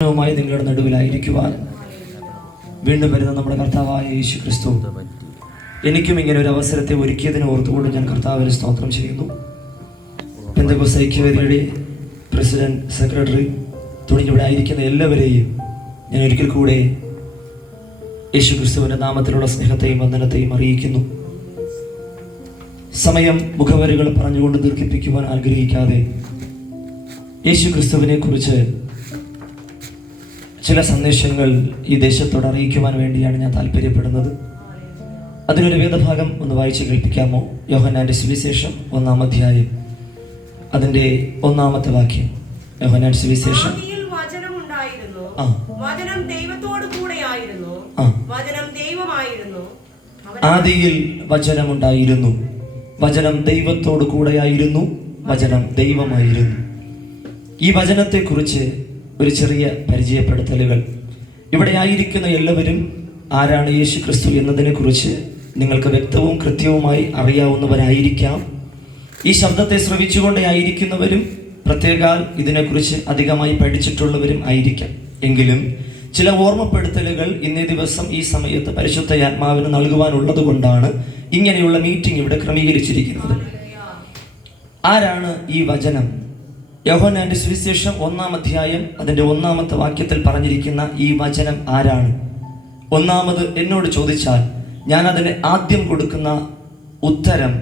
മായി നിങ്ങളുടെ നടുവിലായിരിക്കുവാൻ വീണ്ടും വരുന്ന നമ്മുടെ കർത്താവായ യേശു ക്രിസ്തു എനിക്കും ഇങ്ങനെ ഒരു അവസരത്തെ ഒരുക്കിയതിനെ ഓർത്തുകൊണ്ട് ഞാൻ കർത്താവിന് സ്തോത്രം ചെയ്യുന്നു. പെന്തക്കോസ്ത് ഐക്യവേദിയുടെ പ്രസിഡന്റ്, സെക്രട്ടറി തുടങ്ങി ഇവിടെ ആയിരിക്കുന്ന എല്ലാവരെയും ഞാൻ ഒരിക്കൽ കൂടെ യേശു ക്രിസ്തുവിൻ്റെ നാമത്തിലുള്ള സ്നേഹത്തെയും വന്ദനത്തെയും അറിയിക്കുന്നു. സമയം മുഖവരികൾ പറഞ്ഞുകൊണ്ട് ദീർഘിപ്പിക്കുവാൻ ആഗ്രഹിക്കാതെ യേശു ക്രിസ്തുവിനെ കുറിച്ച് ചില സന്ദേശങ്ങൾ ഈ ദേശത്തോട് അറിയിക്കുവാൻ വേണ്ടിയാണ് ഞാൻ താല്പര്യപ്പെടുന്നത്. അതിനൊരു വേദഭാഗം ഒന്ന് വായിച്ച് കേൾപ്പിക്കാമോ? യോഹന്നാന്റെ സുവിശേഷം 1-ാം അധ്യായം അതിന്റെ 1-ാമത്തെ വാക്യം. യോഹന്നാന്റെ സുവിശേഷം. ആദിയിൽ വചനമുണ്ടായിരുന്നു, വചനം ദൈവത്തോട് കൂടെയായിരുന്നു, വചനം ദൈവമായിരുന്നു. ഈ വചനത്തെക്കുറിച്ച് ഒരു ചെറിയ പരിചയപ്പെടുത്തലുകൾ. ഇവിടെ ആയിരിക്കുന്ന എല്ലാവരും ആരാണ് യേശു ക്രിസ്തു എന്നതിനെ കുറിച്ച് നിങ്ങൾക്ക് വ്യക്തവും കൃത്യവുമായി അറിയാവുന്നവരായിരിക്കാം. ഈ ശബ്ദത്തെ ശ്രവിച്ചുകൊണ്ടേ ആയിരിക്കുന്നവരും പ്രത്യേകാൽ ഇതിനെക്കുറിച്ച് അധികമായി പഠിച്ചിട്ടുള്ളവരും ആയിരിക്കാം. എങ്കിലും ചില ഓർമ്മപ്പെടുത്തലുകൾ ഇന്നേ ദിവസം ഈ സമയത്ത് പരിശുദ്ധ ആത്മാവിന് നൽകുവാനുള്ളത് കൊണ്ടാണ് ഇങ്ങനെയുള്ള മീറ്റിംഗ് ഇവിടെ ക്രമീകരിച്ചിരിക്കുന്നത്. ആരാണ് ഈ വചനം? യോഹന്നാന്റെ സുവിശേഷം 1-ാം അധ്യായം അതിന്റെ 1-ാമത്തെ വാക്യത്തിൽ പറഞ്ഞിരിക്കുന്ന ഈ വചനം ആരാണ്? ഒന്നാമത് എന്നോട് ചോദിച്ചാൽ ഞാൻ അതിന് ആദ്യം കൊടുക്കുന്ന ഉത്തരം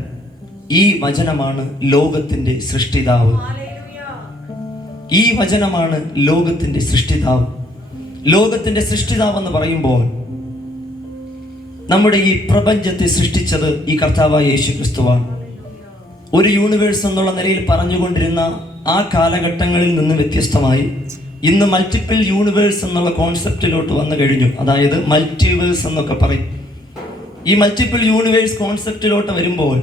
ഈ വചനമാണ് ലോകത്തിന്റെ സൃഷ്ടിതാവ്. ഈ വചനമാണ് ലോകത്തിന്റെ സൃഷ്ടിതാവ്. ലോകത്തിന്റെ സൃഷ്ടിതാവ് എന്ന് പറയുമ്പോൾ നമ്മുടെ ഈ പ്രപഞ്ചത്തെ സൃഷ്ടിച്ചത് ഈ കർത്താവായ യേശു ക്രിസ്തുവാണ്. ഒരു യൂണിവേഴ്സ് എന്നുള്ള നിലയിൽ പറഞ്ഞുകൊണ്ടിരുന്ന ആ കാലഘട്ടങ്ങളിൽ നിന്ന് വ്യത്യസ്തമായി ഇന്ന് മൾട്ടിപ്പിൾ യൂണിവേഴ്സ് എന്നുള്ള കോൺസെപ്റ്റിലോട്ട് വന്നു കഴിഞ്ഞു. അതായത് മൾട്ടിവേഴ്സ് എന്നൊക്കെ പറയും. ഈ മൾട്ടിപ്പിൾ യൂണിവേഴ്സ് കോൺസെപ്റ്റിലോട്ട് വരുമ്പോൾ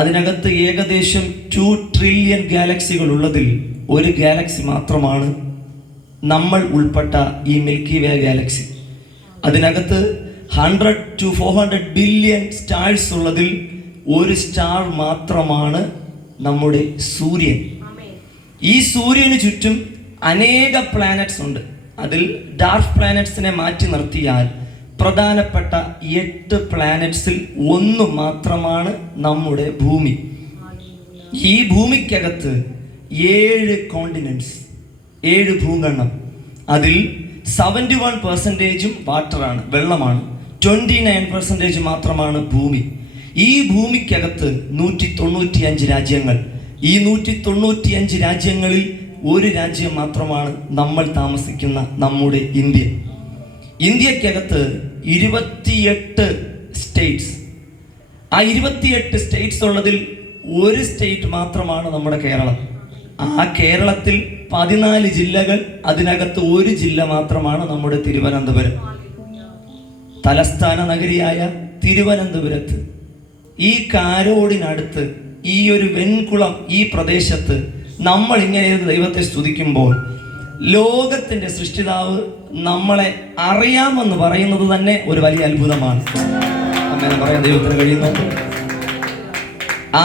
അതിനകത്ത് ഏകദേശം 2 ട്രില്യൺ ഗാലക്സികൾ ഉള്ളതിൽ ഒരു ഗാലക്സി മാത്രമാണ് നമ്മൾ ഉൾപ്പെട്ട ഈ മിൽക്കി വേ ഗാലക്സി. അതിനകത്ത് 100 to 400 ബില്യൺ സ്റ്റാർസ് ഉള്ളതിൽ ഒരു സ്റ്റാർ മാത്രമാണ് നമ്മുടെ സൂര്യൻ. ഈ സൂര്യന് ചുറ്റും അനേക പ്ലാനറ്റ്സ് ഉണ്ട്. അതിൽ ഡാർക്ക് പ്ലാനറ്റ്സിനെ മാറ്റി നിർത്തിയാൽ പ്രധാനപ്പെട്ട 8 പ്ലാനറ്റ്സിൽ 1 മാത്രമാണ് നമ്മുടെ ഭൂമി. ഈ ഭൂമിക്കകത്ത് 7 കോണ്ടിനെന്റ്സ്, 7 ഭൂഖണ്ഡം. അതിൽ 71% വാട്ടറാണ്, വെള്ളമാണ്. 29% മാത്രമാണ് ഭൂമി. ഈ ഭൂമിക്കകത്ത് 195 രാജ്യങ്ങൾ. ഈ 195 രാജ്യങ്ങളിൽ ഒരു രാജ്യം മാത്രമാണ് നമ്മൾ താമസിക്കുന്ന നമ്മുടെ ഇന്ത്യ. ഇന്ത്യക്കകത്ത് 28 സ്റ്റേറ്റ്സ്. ആ 28 സ്റ്റേറ്റ്സ് ഉള്ളതിൽ ഒരു സ്റ്റേറ്റ് മാത്രമാണ് നമ്മുടെ കേരളം. ആ കേരളത്തിൽ 14 ജില്ലകൾ. അതിനകത്ത് ഒരു ജില്ല മാത്രമാണ് നമ്മുടെ തിരുവനന്തപുരം. തലസ്ഥാന നഗരിയായ തിരുവനന്തപുരത്ത് ഈ കാരോടിനടുത്ത് ഈ ഒരു വെൺകുളം ഈ പ്രദേശത്ത് നമ്മൾ ഇങ്ങനെ ദൈവത്തെ സ്തുതിക്കുമ്പോൾ ലോകത്തിന്റെ സൃഷ്ടിതാവ് നമ്മളെ അറിയാമെന്ന് പറയുന്നത് തന്നെ ഒരു വലിയ അത്ഭുതമാണ്. അങ്ങനെ പറയാൻ ദൈവത്തിന് കഴിയുന്നു.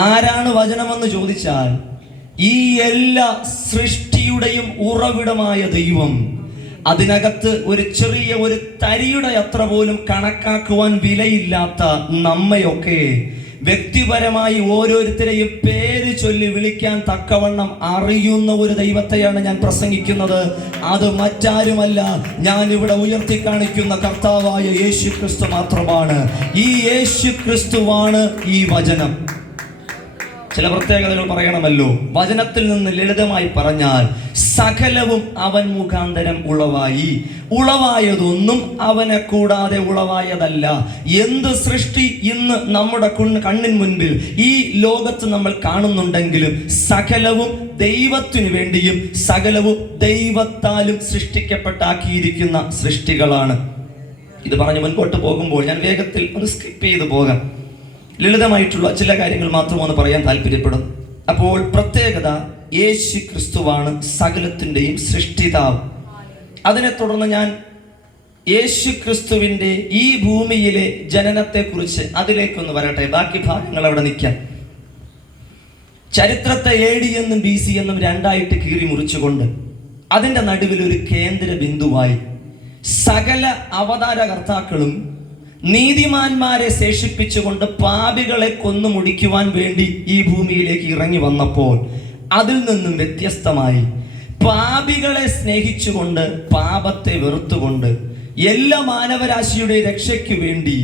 ആരാണ് വചനമെന്ന് ചോദിച്ചാൽ ഈ എല്ലാ സൃഷ്ടിയുടെയും ഉറവിടമായ ദൈവം. അതിനകത്ത് ഒരു ചെറിയ ഒരു തരിയുടെ അത്ര പോലും കണക്കാക്കുവാൻ വിലയില്ലാത്ത നമ്മയൊക്കെ വ്യക്തിപരമായി ഓരോരുത്തരെയും പേര് ചൊല്ലി വിളിക്കാൻ തക്കവണ്ണം അറിയുന്ന ഒരു ദൈവത്തെയാണ് ഞാൻ പ്രസംഗിക്കുന്നത്. അത് മറ്റാരുമല്ല, ഞാൻ ഇവിടെ ഉയർത്തി കാണിക്കുന്ന കർത്താവായ യേശു ക്രിസ്തു മാത്രമാണ്. ഈ യേശു ക്രിസ്തുവാണ് ഈ വചനം. ചില പ്രത്യേകതകൾ പറയണമല്ലോ. വചനത്തിൽ നിന്ന് ലളിതമായി പറഞ്ഞാൽ സകലവും അവൻ മുഖാന്തരം ഉളവായി, ഉളവായതൊന്നും അവനെ കൂടാതെ ഉളവായതല്ല. എന്ത് സൃഷ്ടി ഇന്ന് നമ്മുടെ കണ്ണിൻ മുൻപിൽ ഈ ലോകത്ത് നമ്മൾ കാണുന്നുണ്ടെങ്കിലും സകലവും ദൈവത്തിനു വേണ്ടിയും സകലവും ദൈവത്താലും സൃഷ്ടിക്കപ്പെട്ടാക്കിയിരിക്കുന്ന സൃഷ്ടികളാണ്. ഇത് പറഞ്ഞ് മുൻപോട്ട് പോകുമ്പോൾ ഞാൻ വേഗത്തിൽ ഒന്ന് സ്കിപ്പ് ചെയ്ത് പോകാം. ലളിതമായിട്ടുള്ള ചില കാര്യങ്ങൾ മാത്രമാണ് പറയാൻ താല്പര്യപ്പെടുന്നു. അപ്പോൾ പ്രത്യേകത, യേശു ക്രിസ്തുവാണ് സകലത്തിൻ്റെയും സൃഷ്ടിതാവ്. അതിനെ തുടർന്ന് ഞാൻ യേശു ക്രിസ്തുവിൻ്റെ ഈ ഭൂമിയിലെ ജനനത്തെക്കുറിച്ച് അതിലേക്കൊന്ന് വരട്ടെ. ബാക്കി ഭാഗങ്ങൾ അവിടെ നിൽക്കാം. ചരിത്രത്തെ AD എന്നും BC എന്നും രണ്ടായിട്ട് കീറി മുറിച്ചുകൊണ്ട് അതിൻ്റെ നടുവിൽ ഒരു കേന്ദ്ര ബിന്ദുവായി സകല അവതാരകർത്താക്കളും നീതിമാന്മാരെ ശേഷിപ്പിച്ചുകൊണ്ട് പാപികളെ കൊന്നു മുടിക്കുവാൻ വേണ്ടി ഈ ഭൂമിയിലേക്ക് ഇറങ്ങി വന്നപ്പോൾ അതിൽ നിന്നും വ്യത്യസ്തമായി പാപികളെ സ്നേഹിച്ചുകൊണ്ട് പാപത്തെ വെറുത്തുകൊണ്ട് എല്ലാ മാനവരാശിയുടെ രക്ഷയ്ക്ക് വേണ്ടി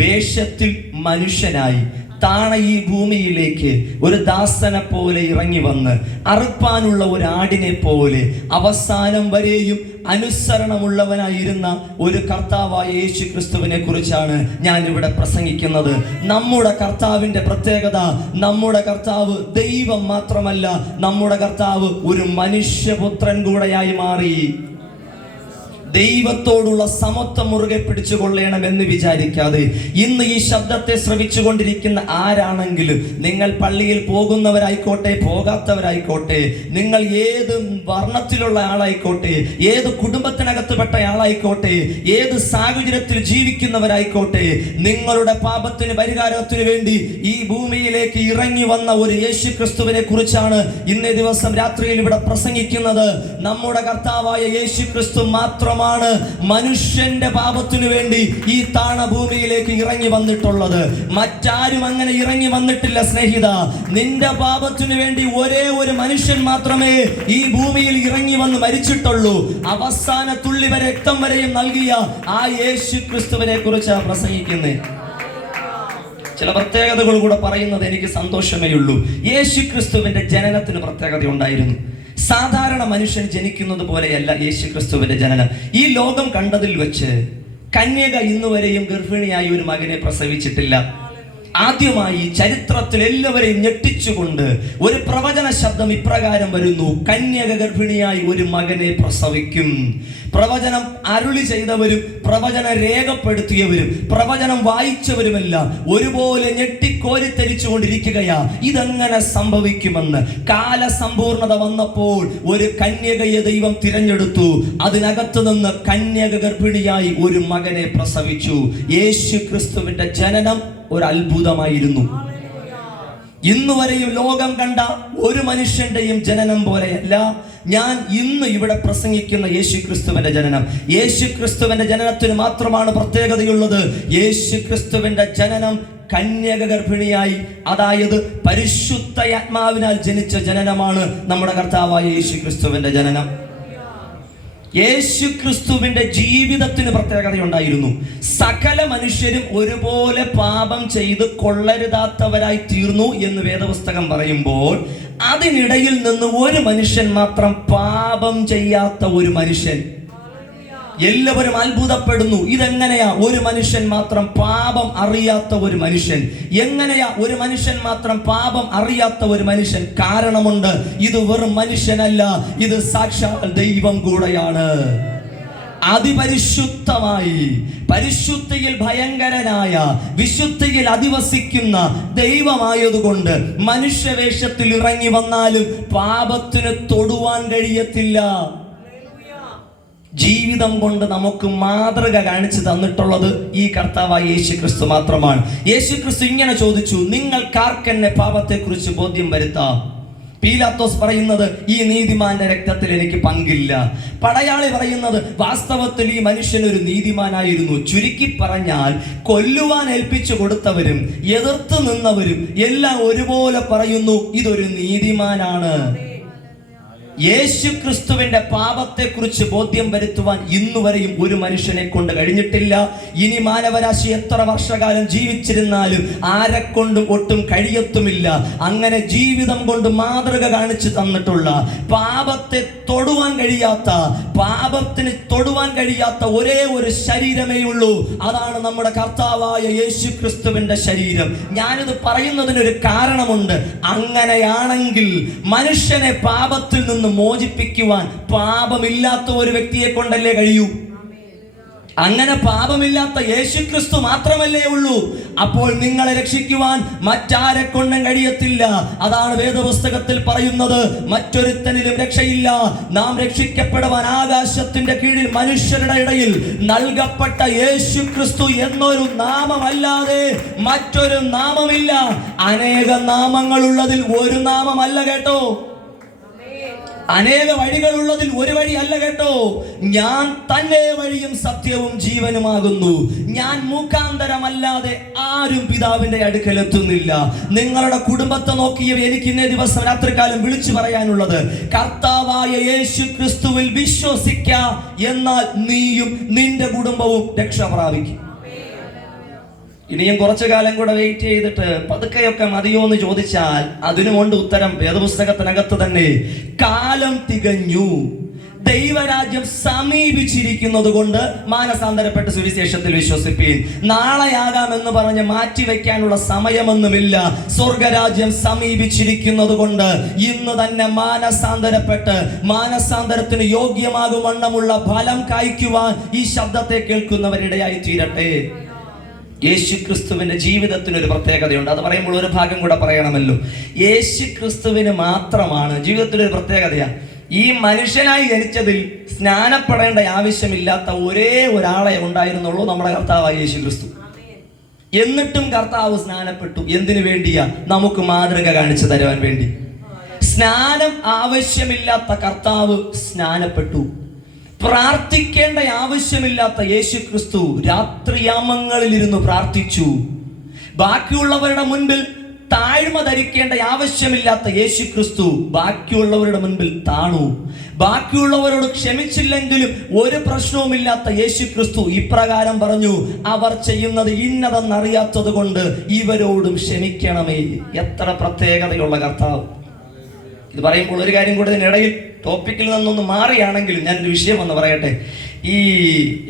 വേഷത്തിൽ മനുഷ്യനായി താണ ഈ ഭൂമിയിലേക്ക് ഒരു ദാസനെ പോലെ ഇറങ്ങി വന്ന് അറുപ്പാനുള്ള ഒരു ആടിനെ പോലെ അവസാനം വരെയും അനുസരണമുള്ളവനായിരുന്ന ഒരു കർത്താവായ യേശു ക്രിസ്തുവിനെ കുറിച്ചാണ് ഞാൻ ഇവിടെ പ്രസംഗിക്കുന്നത്. നമ്മുടെ കർത്താവിൻ്റെ പ്രത്യേകത, നമ്മുടെ കർത്താവ് ദൈവം മാത്രമല്ല, നമ്മുടെ കർത്താവ് ഒരു മനുഷ്യപുത്രൻ കൂടെയായി മാറി. ദൈവത്തോടുള്ള സമത്വം മുറുകെ പിടിച്ചു കൊള്ളണമെന്ന് വിചാരിക്കാതെ ഇന്ന് ഈ ശബ്ദത്തെ ശ്രവിച്ചുകൊണ്ടിരിക്കുന്ന ആരാണെങ്കിലും, നിങ്ങൾ പള്ളിയിൽ പോകുന്നവരായിക്കോട്ടെ പോകാത്തവരായിക്കോട്ടെ, നിങ്ങൾ ഏത് വർണ്ണത്തിലുള്ള ആളായിക്കോട്ടെ, ഏത് കുടുംബത്തിനകത്ത് പെട്ട ആളായിക്കോട്ടെ, ഏത് സാഹചര്യത്തിൽ ജീവിക്കുന്നവരായിക്കോട്ടെ, നിങ്ങളുടെ പാപത്തിന് പരിഹാരത്തിന് വേണ്ടി ഈ ഭൂമിയിലേക്ക് ഇറങ്ങി വന്ന ഒരു യേശു ക്രിസ്തുവിനെ കുറിച്ചാണ് ഇന്നേ ദിവസം രാത്രിയിൽ ഇവിടെ പ്രസംഗിക്കുന്നത്. നമ്മുടെ കർത്താവായ യേശു ക്രിസ്തു മാത്രമാണ് മനുഷ്യന്റെ പാപത്തിനു വേണ്ടി ഈ താണ ഭൂമിയിലേക്ക് ഇറങ്ങി വന്നിട്ടുള്ളത്. മറ്റാരും അങ്ങനെ ഇറങ്ങി വന്നിട്ടില്ല സ്നേഹിത. നിന്റെ പാപത്തിനു വേണ്ടി ഒരേ ഒരു മനുഷ്യൻ മാത്രമേ ഈ ഭൂമിയിൽ ഇറങ്ങി വന്ന് മരിച്ചിട്ടുള്ളൂ. അവസാന തുള്ളി വരെ രക്തം വരെയും നൽകിയ ആ യേശു ക്രിസ്തുവിനെ കുറിച്ചാണ് പ്രസംഗിക്കുന്നത്. ചില പ്രത്യേകതകൾ കൂടെ പറയുന്നത് എനിക്ക് സന്തോഷമേ ഉള്ളൂ. യേശു ക്രിസ്തുവിന്റെ ജനനത്തിന് പ്രത്യേകത ഉണ്ടായിരുന്നു. സാധാരണ മനുഷ്യൻ ജനിക്കുന്നത് പോലെയല്ല യേശു ക്രിസ്തുവിന്റെ ജനനം. ഈ ലോകം കണ്ടതിൽ വെച്ച് കന്യക ഇന്നുവരെയും ഗർഭിണിയായി ഒരു മകനെ പ്രസവിച്ചിട്ടില്ല. ആദ്യമായി ചരിത്രത്തിൽ എല്ലാവരെയും ഞെട്ടിച്ചുകൊണ്ട് ഒരു പ്രവചന ശബ്ദം ഇപ്രകാരം വരുന്നു: കന്യക ഗർഭിണിയായി ഒരു മകനെ പ്രസവിക്കും. പ്രവചനം അരുളി ചെയ്തവരും പ്രവചനം രേഖപ്പെടുത്തിയവരും പ്രവചനം വായിച്ചവരുമെല്ലാം ഒരുപോലെ ഞെട്ടിക്കോരിത്തരിച്ചു കൊണ്ടിരിക്കുകയാ, ഇതെങ്ങനെ സംഭവിക്കുമെന്ന്. കാലസമ്പൂർണത വന്നപ്പോൾ ഒരു കന്യകയെ ദൈവം തിരഞ്ഞെടുത്തു. അതിനകത്ത് നിന്ന് കന്യക ഗർഭിണിയായി ഒരു മകനെ പ്രസവിച്ചു. യേശു ക്രിസ്തുവിന്റെ ജനനം ഒരു അത്ഭുതമായിരുന്നു. ഇന്നുവരെയും ലോകം കണ്ട ഒരു മനുഷ്യന്റെയും ജനനം പോലെയല്ല ഞാൻ ഇന്ന് ഇവിടെ പ്രസംഗിക്കുന്ന യേശു ക്രിസ്തുവിന്റെ ജനനം. യേശു ക്രിസ്തുവിന്റെ ജനനത്തിന് മാത്രമാണ് പ്രത്യേകതയുള്ളത്. യേശു ക്രിസ്തുവിന്റെ ജനനം കന്യക ഗർഭിണിയായി, അതായത് പരിശുദ്ധാത്മാവിനാൽ ജനിച്ച ജനനമാണ് നമ്മുടെ കർത്താവായ യേശു ക്രിസ്തുവിന്റെ ജനനം. യേശു ക്രിസ്തുവിന്റെ ജീവിതത്തിന് പ്രത്യേകതയുണ്ടായിരുന്നു. സകല മനുഷ്യരും ഒരുപോലെ പാപം ചെയ്ത് കൊള്ളരുതാത്തവരായി തീർന്നു എന്ന് വേദപുസ്തകം പറയുമ്പോൾ അതിനിടയിൽ നിന്ന് ഒരു മനുഷ്യൻ മാത്രം പാപം ചെയ്യാത്ത ഒരു മനുഷ്യൻ. എല്ലാവരും അത്ഭുതപ്പെടുന്നു. ഇതെങ്ങനെയാ ഒരു മനുഷ്യൻ മാത്രം പാപം അറിയാത്ത ഒരു മനുഷ്യൻ? എങ്ങനെയാ ഒരു മനുഷ്യൻ മാത്രം പാപം അറിയാത്ത ഒരു മനുഷ്യൻ? കാരണമുണ്ട്. ഇത് വെറും മനുഷ്യനല്ല, ഇത് സാക്ഷാൽ ദൈവം കൂടെയാണ്. അതിപരിശുദ്ധമായി, പരിശുദ്ധിയിൽ ഭയങ്കരനായ, വിശുദ്ധിയിൽ അധിവസിക്കുന്ന ദൈവമായതുകൊണ്ട് മനുഷ്യവേഷത്തിൽ ഇറങ്ങി വന്നാലും പാപത്തിന് തൊടുവാൻ കഴിയത്തില്ല. ജീവിതം കൊണ്ട് നമുക്ക് മാതൃക കാണിച്ചു തന്നിട്ടുള്ളത് ഈ കർത്താവായ യേശു ക്രിസ്തു മാത്രമാണ്. യേശു ക്രിസ്തു ഇങ്ങനെ ചോദിച്ചു: നിങ്ങൾക്കാർക്കെന്നെ പാപത്തെക്കുറിച്ച് ബോധ്യം വരുത്താം? പീലാത്തോസ് പറയുന്നത് ഈ നീതിമാന്റെ രക്തത്തിൽ എനിക്ക് പങ്കില്ല. പടയാളി പറയുന്നത് വാസ്തവത്തിൽ ഈ മനുഷ്യൻ ഒരു നീതിമാനായിരുന്നു. ചുരുക്കി പറഞ്ഞാൽ കൊല്ലുവാൻ ഏൽപ്പിച്ചു കൊടുത്തവരും എതിർത്ത് നിന്നവരും എല്ലാം ഒരുപോലെ പറയുന്നു ഇതൊരു നീതിമാനാണ്. യേശു ക്രിസ്തുവിന്റെ പാപത്തെക്കുറിച്ച് ബോധ്യം വരുത്തുവാൻ ഇന്നുവരെയും ഒരു മനുഷ്യനെ കൊണ്ട് കഴിഞ്ഞിട്ടില്ല. ഇനി മാനവരാശി എത്ര വർഷകാലം ജീവിച്ചിരുന്നാലും ആരെക്കൊണ്ടും ഒട്ടും കഴിയത്തുമില്ല. അങ്ങനെ ജീവിതം കൊണ്ട് മാതൃക കാണിച്ചു തന്നിട്ടുള്ള, പാപത്തെ തൊടുവാൻ കഴിയാത്ത, പാപത്തിന് തൊടുവാൻ കഴിയാത്ത ഒരേ ഒരു ശരീരമേ ഉള്ളൂ. അതാണ് നമ്മുടെ കർത്താവായ യേശു ക്രിസ്തുവിന്റെ ശരീരം. ഞാനിത് പറയുന്നതിനൊരു കാരണമുണ്ട്. അങ്ങനെയാണെങ്കിൽ മനുഷ്യനെ പാപത്തിൽ നിന്ന് മോചിപ്പിക്കുവാൻ പാപമില്ലാത്ത ഒരു വ്യക്തിയെ കൊണ്ടല്ലേ കഴിയൂ? അങ്ങനെ പാപമില്ലാത്ത യേശു ക്രിസ്തു മാത്രമല്ലേ ഉള്ളൂ. അപ്പോൾ നിങ്ങളെ രക്ഷിക്കുവാൻ മറ്റാരെ കൊണ്ടും കഴിയത്തില്ല. അതാണ് വേദപുസ്തകത്തിൽ പറയുന്നത്, മറ്റൊരുത്തനിലും രക്ഷയില്ല. നാം രക്ഷിക്കപ്പെടുവാൻ ആകാശത്തിന്റെ കീഴിൽ മനുഷ്യരുടെ ഇടയിൽ നൽകപ്പെട്ട യേശു ക്രിസ്തു എന്നൊരു നാമമല്ലാതെ മറ്റൊരു നാമമില്ല. അനേക നാമങ്ങളുള്ളതിൽ ഒരു നാമമല്ല കേട്ടോ. അനേക വഴികളുള്ളതിൽ ഒരു വഴി അല്ല കേട്ടോ. ഞാൻ തന്നെ വഴിയും സത്യവും ജീവനുമാകുന്നു. ഞാൻ മുഖാന്തരമല്ലാതെ ആരും പിതാവിന്റെ അടുക്കൽ എത്തുന്നില്ല. നിങ്ങളുടെ കുടുംബത്തെ നോക്കിയ എനിക്ക് ഇന്നേ ദിവസം രാത്രികാലം വിളിച്ചു പറയാനുള്ളത്, കർത്താവായ യേശു ക്രിസ്തുവിൽ വിശ്വസിക്ക, എന്നാൽ നീയും നിന്റെ കുടുംബവും രക്ഷ പ്രാപിക്കും. ഇനിയും കുറച്ചു കാലം കൂടെ വെയിറ്റ് ചെയ്തിട്ട് പതുക്കെയൊക്കെ മതിയോ എന്ന് ചോദിച്ചാൽ അതിനുകൊണ്ട് ഉത്തരം വേദപുസ്തകത്തിനകത്ത് തന്നെ. കാലം തികഞ്ഞു, ദൈവരാജ്യം സമീപിച്ചിരിക്കുന്നത് കൊണ്ട് മാനസാന്തരപ്പെട്ട് സുവിശേഷത്തിൽ വിശ്വസിപ്പീൻ. നാളെയാകാമെന്ന് പറഞ്ഞ് മാറ്റിവെക്കാനുള്ള സമയമൊന്നുമില്ല. സ്വർഗരാജ്യം സമീപിച്ചിരിക്കുന്നത് കൊണ്ട് ഇന്ന് തന്നെ മാനസാന്തരപ്പെട്ട് മാനസാന്തരത്തിന് യോഗ്യമാകും വണ്ണമുള്ള ഫലം കായ്ക്കുവാൻ ഈ ശബ്ദത്തെ കേൾക്കുന്നവരിടയായി തീരട്ടെ. യേശു ക്രിസ്തുവിന്റെ ജീവിതത്തിന് ഒരു പ്രത്യേകതയുണ്ട്. അത് പറയുമ്പോൾ ഒരു ഭാഗം കൂടെ പറയണമല്ലോ. യേശു ക്രിസ്തുവിന് മാത്രമാണ് ജീവിതത്തിലൊരു പ്രത്യേകതയാ. ഈ മനുഷ്യനായി ജനിച്ചതിൽ സ്നാനപ്പെടേണ്ട ആവശ്യമില്ലാത്ത ഒരേ ഒരാളെ ഉണ്ടായിരുന്നുള്ളൂ, നമ്മുടെ കർത്താവായ യേശു ക്രിസ്തു. എന്നിട്ടും കർത്താവ് സ്നാനപ്പെട്ടു. എന്തിനു വേണ്ടിയാ? നമുക്ക് മാതൃക കാണിച്ചു തരുവാൻ വേണ്ടി. സ്നാനം ആവശ്യമില്ലാത്ത കർത്താവ് സ്നാനപ്പെട്ടു. പ്രാർത്ഥിക്കേണ്ട ആവശ്യമില്ലാത്ത യേശു ക്രിസ്തു രാത്രിയാമങ്ങളിൽ ഇരുന്ന് പ്രാർത്ഥിച്ചു. ബാക്കിയുള്ളവരുടെ മുൻപിൽ താഴ്മ ധരിക്കേണ്ട ആവശ്യമില്ലാത്ത യേശു ക്രിസ്തു ബാക്കിയുള്ളവരുടെ മുൻപിൽ താണു. ബാക്കിയുള്ളവരോട് ക്ഷമിച്ചില്ലെങ്കിലും ഒരു പ്രശ്നവുമില്ലാത്ത യേശു ക്രിസ്തു ഇപ്രകാരം പറഞ്ഞു, അവർ ചെയ്യുന്നത് ഇന്നതെന്നറിയാത്തത് കൊണ്ട് ഇവരോടും ക്ഷമിക്കണമേ. എത്ര പ്രത്യേകതയുള്ള കർത്താവ്! ഇത് പറയുമ്പോൾ ഒരു കാര്യം കൂടെ ഇതിനിടയിൽ ടോപ്പിക്കിൽ നിന്നൊന്ന് മാറിയാണെങ്കിലും ഞാനൊരു വിഷയം ഒന്ന് പറയട്ടെ. ഈ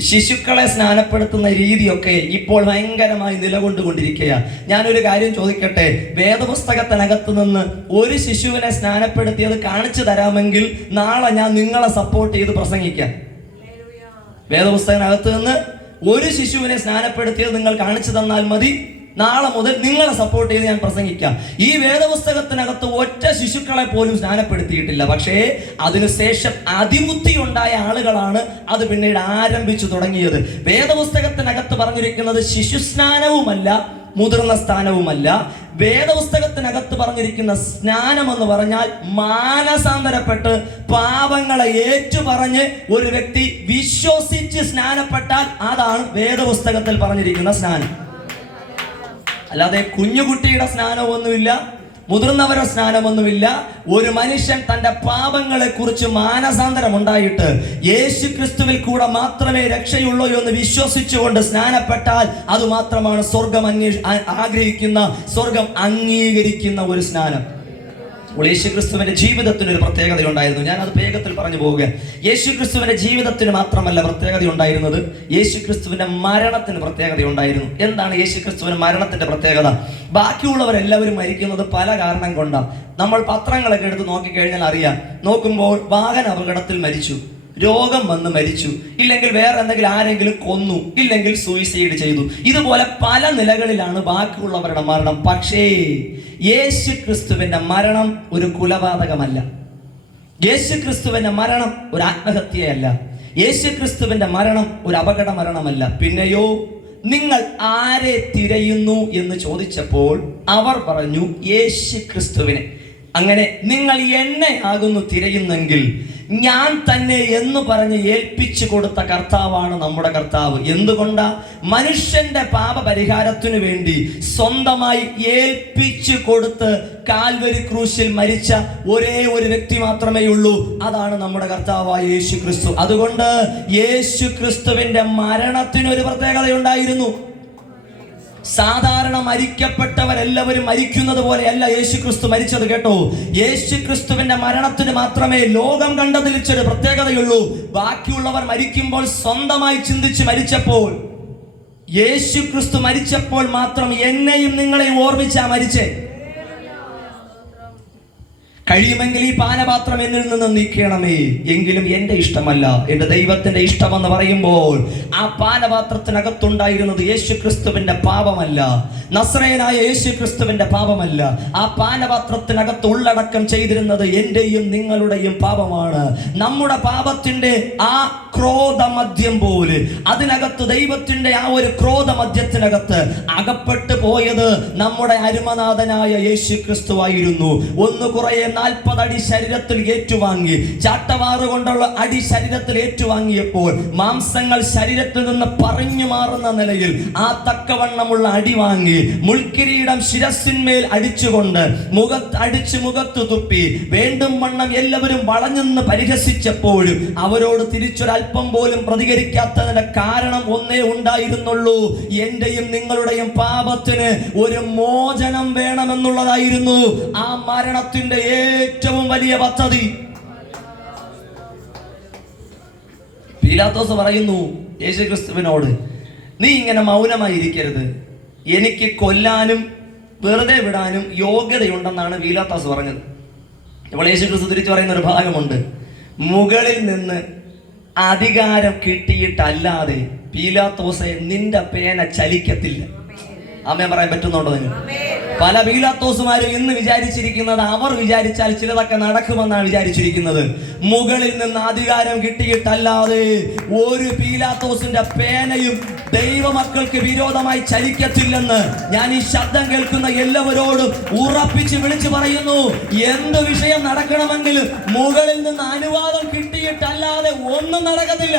ശിശുക്കളെ സ്നാനപ്പെടുത്തുന്ന രീതിയൊക്കെ ഇപ്പോൾ ഭയങ്കരമായി നിലകൊണ്ടുകൊണ്ടിരിക്കുക. ഞാനൊരു കാര്യം ചോദിക്കട്ടെ, വേദപുസ്തകത്തിനകത്ത് നിന്ന് ഒരു ശിശുവിനെ സ്നാനപ്പെടുത്തിയത് കാണിച്ചു തരാമെങ്കിൽ നാളെ ഞാൻ നിങ്ങളെ സപ്പോർട്ട് ചെയ്ത് പ്രസംഗിക്കാം. വേദപുസ്തകത്തിനകത്ത് നിന്ന് ഒരു ശിശുവിനെ സ്നാനപ്പെടുത്തിയത് നിങ്ങൾ കാണിച്ചു തന്നാൽ മതി, നാളെ മുതൽ നിങ്ങളെ സപ്പോർട്ട് ചെയ്ത് ഞാൻ പ്രസംഗിക്കാം. ഈ വേദപുസ്തകത്തിനകത്ത് ഒറ്റ ശിശുക്കളെ പോലും സ്നാനപ്പെടുത്തിയിട്ടില്ല. പക്ഷേ അതിനുശേഷം അതിബുദ്ധി ഉണ്ടായ ആളുകളാണ് അത് പിന്നീട് ആരംഭിച്ചു തുടങ്ങിയത്. വേദപുസ്തകത്തിനകത്ത് പറഞ്ഞിരിക്കുന്നത് ശിശുസ്നാനവുമല്ല, മുതിർന്ന സ്ഥാനവുമല്ല. വേദപുസ്തകത്തിനകത്ത് പറഞ്ഞിരിക്കുന്ന സ്നാനം എന്ന് പറഞ്ഞാൽ മാനസാന്തരപ്പെട്ട് പാപങ്ങളെ ഏറ്റുപറഞ്ഞ് ഒരു വ്യക്തി വിശ്വസിച്ച് സ്നാനപ്പെട്ടാൽ അതാണ് വേദപുസ്തകത്തിൽ പറഞ്ഞിരിക്കുന്ന സ്നാനം. അല്ലാതെ കുഞ്ഞുകുട്ടിയുടെ സ്നാനമൊന്നുമില്ല, മുതിർന്നവരുടെ സ്നാനമൊന്നുമില്ല. ഒരു മനുഷ്യൻ തന്റെ പാപങ്ങളെ കുറിച്ച് മാനസാന്തരം ഉണ്ടായിട്ട് യേശു ക്രിസ്തുവിൽ കൂടെ മാത്രമേ രക്ഷയുള്ളൂ എന്ന് വിശ്വസിച്ചുകൊണ്ട് സ്നാനപ്പെട്ടാൽ അത് മാത്രമാണ് സ്വർഗം ആഗ്രഹിക്കുന്ന, സ്വർഗം അംഗീകരിക്കുന്ന ഒരു സ്നാനം. യേശു ക്രിസ്തുവിന്റെ ജീവിതത്തിന് ഒരു പ്രത്യേകത ഉണ്ടായിരുന്നു. ഞാൻ അത് വേഗത്തിൽ പറഞ്ഞു പോവുക. യേശു ക്രിസ്തുവിന്റെ ജീവിതത്തിന് മാത്രമല്ല പ്രത്യേകത ഉണ്ടായിരുന്നത്, യേശു ക്രിസ്തുവിന്റെ മരണത്തിന് പ്രത്യേകത ഉണ്ടായിരുന്നു. എന്താണ് യേശു ക്രിസ്തുവിന്റെ മരണത്തിന്റെ പ്രത്യേകത? ബാക്കിയുള്ളവരെല്ലാവരും മരിക്കുന്നത് പല കാരണം കൊണ്ടാണ്. നമ്മൾ പത്രങ്ങളൊക്കെ എടുത്ത് നോക്കിക്കഴിഞ്ഞാൽ അറിയാം. നോക്കുമ്പോൾ വാഹന അപകടത്തിൽ മരിച്ചു, രോഗം വന്ന് മരിച്ചു, ഇല്ലെങ്കിൽ വേറെ എന്തെങ്കിലും ആരെങ്കിലും കൊന്നു, ഇല്ലെങ്കിൽ സൂയിസൈഡ് ചെയ്തു. ഇതുപോലെ പല നിലകളിലാണ് ബാക്കിയുള്ളവരുടെ മരണം. പക്ഷേ യേശു ക്രിസ്തുവിന്റെ മരണം ഒരു കൊലപാതകമല്ല. യേശു ക്രിസ്തുവിന്റെ മരണം ഒരു ആത്മഹത്യയല്ല. യേശു ക്രിസ്തുവിന്റെ മരണം ഒരു അപകട മരണമല്ല. പിന്നെയോ, നിങ്ങൾ ആരെ തിരയുന്നു എന്ന് ചോദിച്ചപ്പോൾ അവർ പറഞ്ഞു യേശു ക്രിസ്തുവിനെ. അങ്ങനെ നിങ്ങൾ എന്നെ ആകുന്നു തിരയുന്നെങ്കിൽ ഞാൻ തന്നെ എന്ന് പറഞ്ഞ് ഏൽപ്പിച്ചു കൊടുത്ത കർത്താവാണ് നമ്മുടെ കർത്താവ്. എന്തുകൊണ്ടാ? മനുഷ്യന്റെ പാപപരിഹാരത്തിനു വേണ്ടി സ്വന്തമായി ഏൽപ്പിച്ചു കൊടുത്ത് കാൽവരി ക്രൂശിൽ മരിച്ച ഒരേ ഒരു വ്യക്തി മാത്രമേ ഉള്ളൂ, അതാണ് നമ്മുടെ കർത്താവായ യേശു ക്രിസ്തു. അതുകൊണ്ട് യേശു ക്രിസ്തുവിന്റെ മരണത്തിനൊരു പ്രത്യേകതയുണ്ടായിരുന്നു. സാധാരണ മരിക്കപ്പെട്ടവരെല്ലാവരും മരിക്കുന്നത് പോലെയല്ല യേശു ക്രിസ്തു മരിച്ചത് കേട്ടോ. യേശു ക്രിസ്തുവിന്റെ മരണത്തിന് മാത്രമേ ലോകം കണ്ടതിൽ ഒരു പ്രത്യേകതയുള്ളൂ. ബാക്കിയുള്ളവർ മരിക്കുമ്പോൾ സ്വന്തമായി ചിന്തിച്ച് മരിച്ചപ്പോൾ, യേശു ക്രിസ്തു മരിച്ചപ്പോൾ മാത്രം എന്നെയും നിങ്ങളെയും ഓർമ്മിച്ചാ മരിച്ചേ. കഴിയുമെങ്കിൽ ഈ പാനപാത്രം എന്നിൽ നിന്ന് നീക്കണമേ, എങ്കിലും എന്റെ ഇഷ്ടമല്ല എന്റെ ദൈവത്തിന്റെ ഇഷ്ടമെന്ന് പറയുമ്പോൾ ആ പാനപാത്രത്തിനകത്തുണ്ടായിരുന്നത് യേശു ക്രിസ്തുവിന്റെ പാപമല്ല, നസ്രയനായ യേശു ക്രിസ്തുവിന്റെ പാപമല്ല. ആ പാനപാത്രത്തിനകത്ത് ഉള്ളടക്കം ചെയ്തിരുന്നത് എന്റെയും നിങ്ങളുടെയും പാപമാണ്. നമ്മുടെ പാപത്തിന്റെ ആ ക്രോധമദ്യം പോലെ അതിനകത്ത്, ദൈവത്തിന്റെ ആ ഒരു ക്രോധമദ്യത്തിനകത്ത് അകപ്പെട്ടു പോയത് നമ്മുടെ അരുമനാഥനായ യേശു ക്രിസ്തുവായിരുന്നു. ഒന്ന് കുറേ 40 അടി ശരീരത്തിൽ ഏറ്റുവാങ്ങി. ചാട്ടവാറ് കൊണ്ടുള്ള അടി ശരീരത്തിൽ ഏറ്റുവാങ്ങിയപ്പോൾ മാംസങ്ങൾ ശരീരത്തിൽ നിന്ന് പറഞ്ഞു മാറുന്ന നിലയിൽ ആ തക്കവണ്ണമുള്ള അടി വാങ്ങി. മുൾക്കിരീടം ശിരസിന്മേൽ അടിച്ചുകൊണ്ട് മുഖത്ത് തുപ്പി വേണ്ടും വണ്ണം എല്ലാവരും വളഞ്ഞെന്ന് പരിഹസിച്ചപ്പോഴും അവരോട് തിരിച്ചൊരൽപ്പം പോലും പ്രതികരിക്കാത്തതിന്റെ കാരണം ഒന്നേ ഉണ്ടായിരുന്നുള്ളൂ: എന്റെയും നിങ്ങളുടെയും പാപത്തിന് ഒരു മോചനം വേണമെന്നുള്ളതായിരുന്നു ആ മരണത്തിന്റെ ഏറ്റവും വലിയ പദ്ധതി. പീലാത്തോസ് പറയുന്നു യേശുക്രിസ്തുവിനോട്, നീ ഇങ്ങനെ മൗനമായിരിക്കരുത്, എനിക്ക് കൊല്ലാനും വെറുതെ വിടാനും യോഗ്യതയുണ്ടെന്നാണ് പീലാത്തോസ് പറഞ്ഞത്. ഇപ്പോൾ യേശുക്രിസ്തു തിരിച്ചു പറയുന്ന ഒരു ഭാഗമുണ്ട്: മുകളിൽ നിന്ന് അധികാരം കിട്ടിയിട്ടല്ലാതെ പീലാത്തോസെ നിന്റെ പേന ചലിക്കത്തില്ല. ആമേൻ പറയാൻ പറ്റുന്നുണ്ടോ നിങ്ങൾ? പല പീലാത്തോസുമാരും ഇന്ന് വിചാരിച്ചിരിക്കുന്നത്, അവർ വിചാരിച്ചാൽ ചിലതൊക്കെ നടക്കുമെന്നാണ് വിചാരിച്ചിരിക്കുന്നത്. മുകളിൽ നിന്ന് അധികാരം കിട്ടിയിട്ടല്ലാതെ ഒരു പീലാത്തോസിന്റെ പേനയും ദൈവമക്കൾക്ക് വിരോധമായി ചലിക്കത്തില്ലെന്ന് ഞാൻ ഈ ശബ്ദം കേൾക്കുന്ന എല്ലാവരോടും ഉറപ്പിച്ച് വിളിച്ചു പറയുന്നു. എന്ത് വിഷയം നടക്കണമെങ്കിലും മുകളിൽ നിന്ന് അനുവാദം കിട്ടിയിട്ടല്ലാതെ ഒന്നും നടക്കത്തില്ല.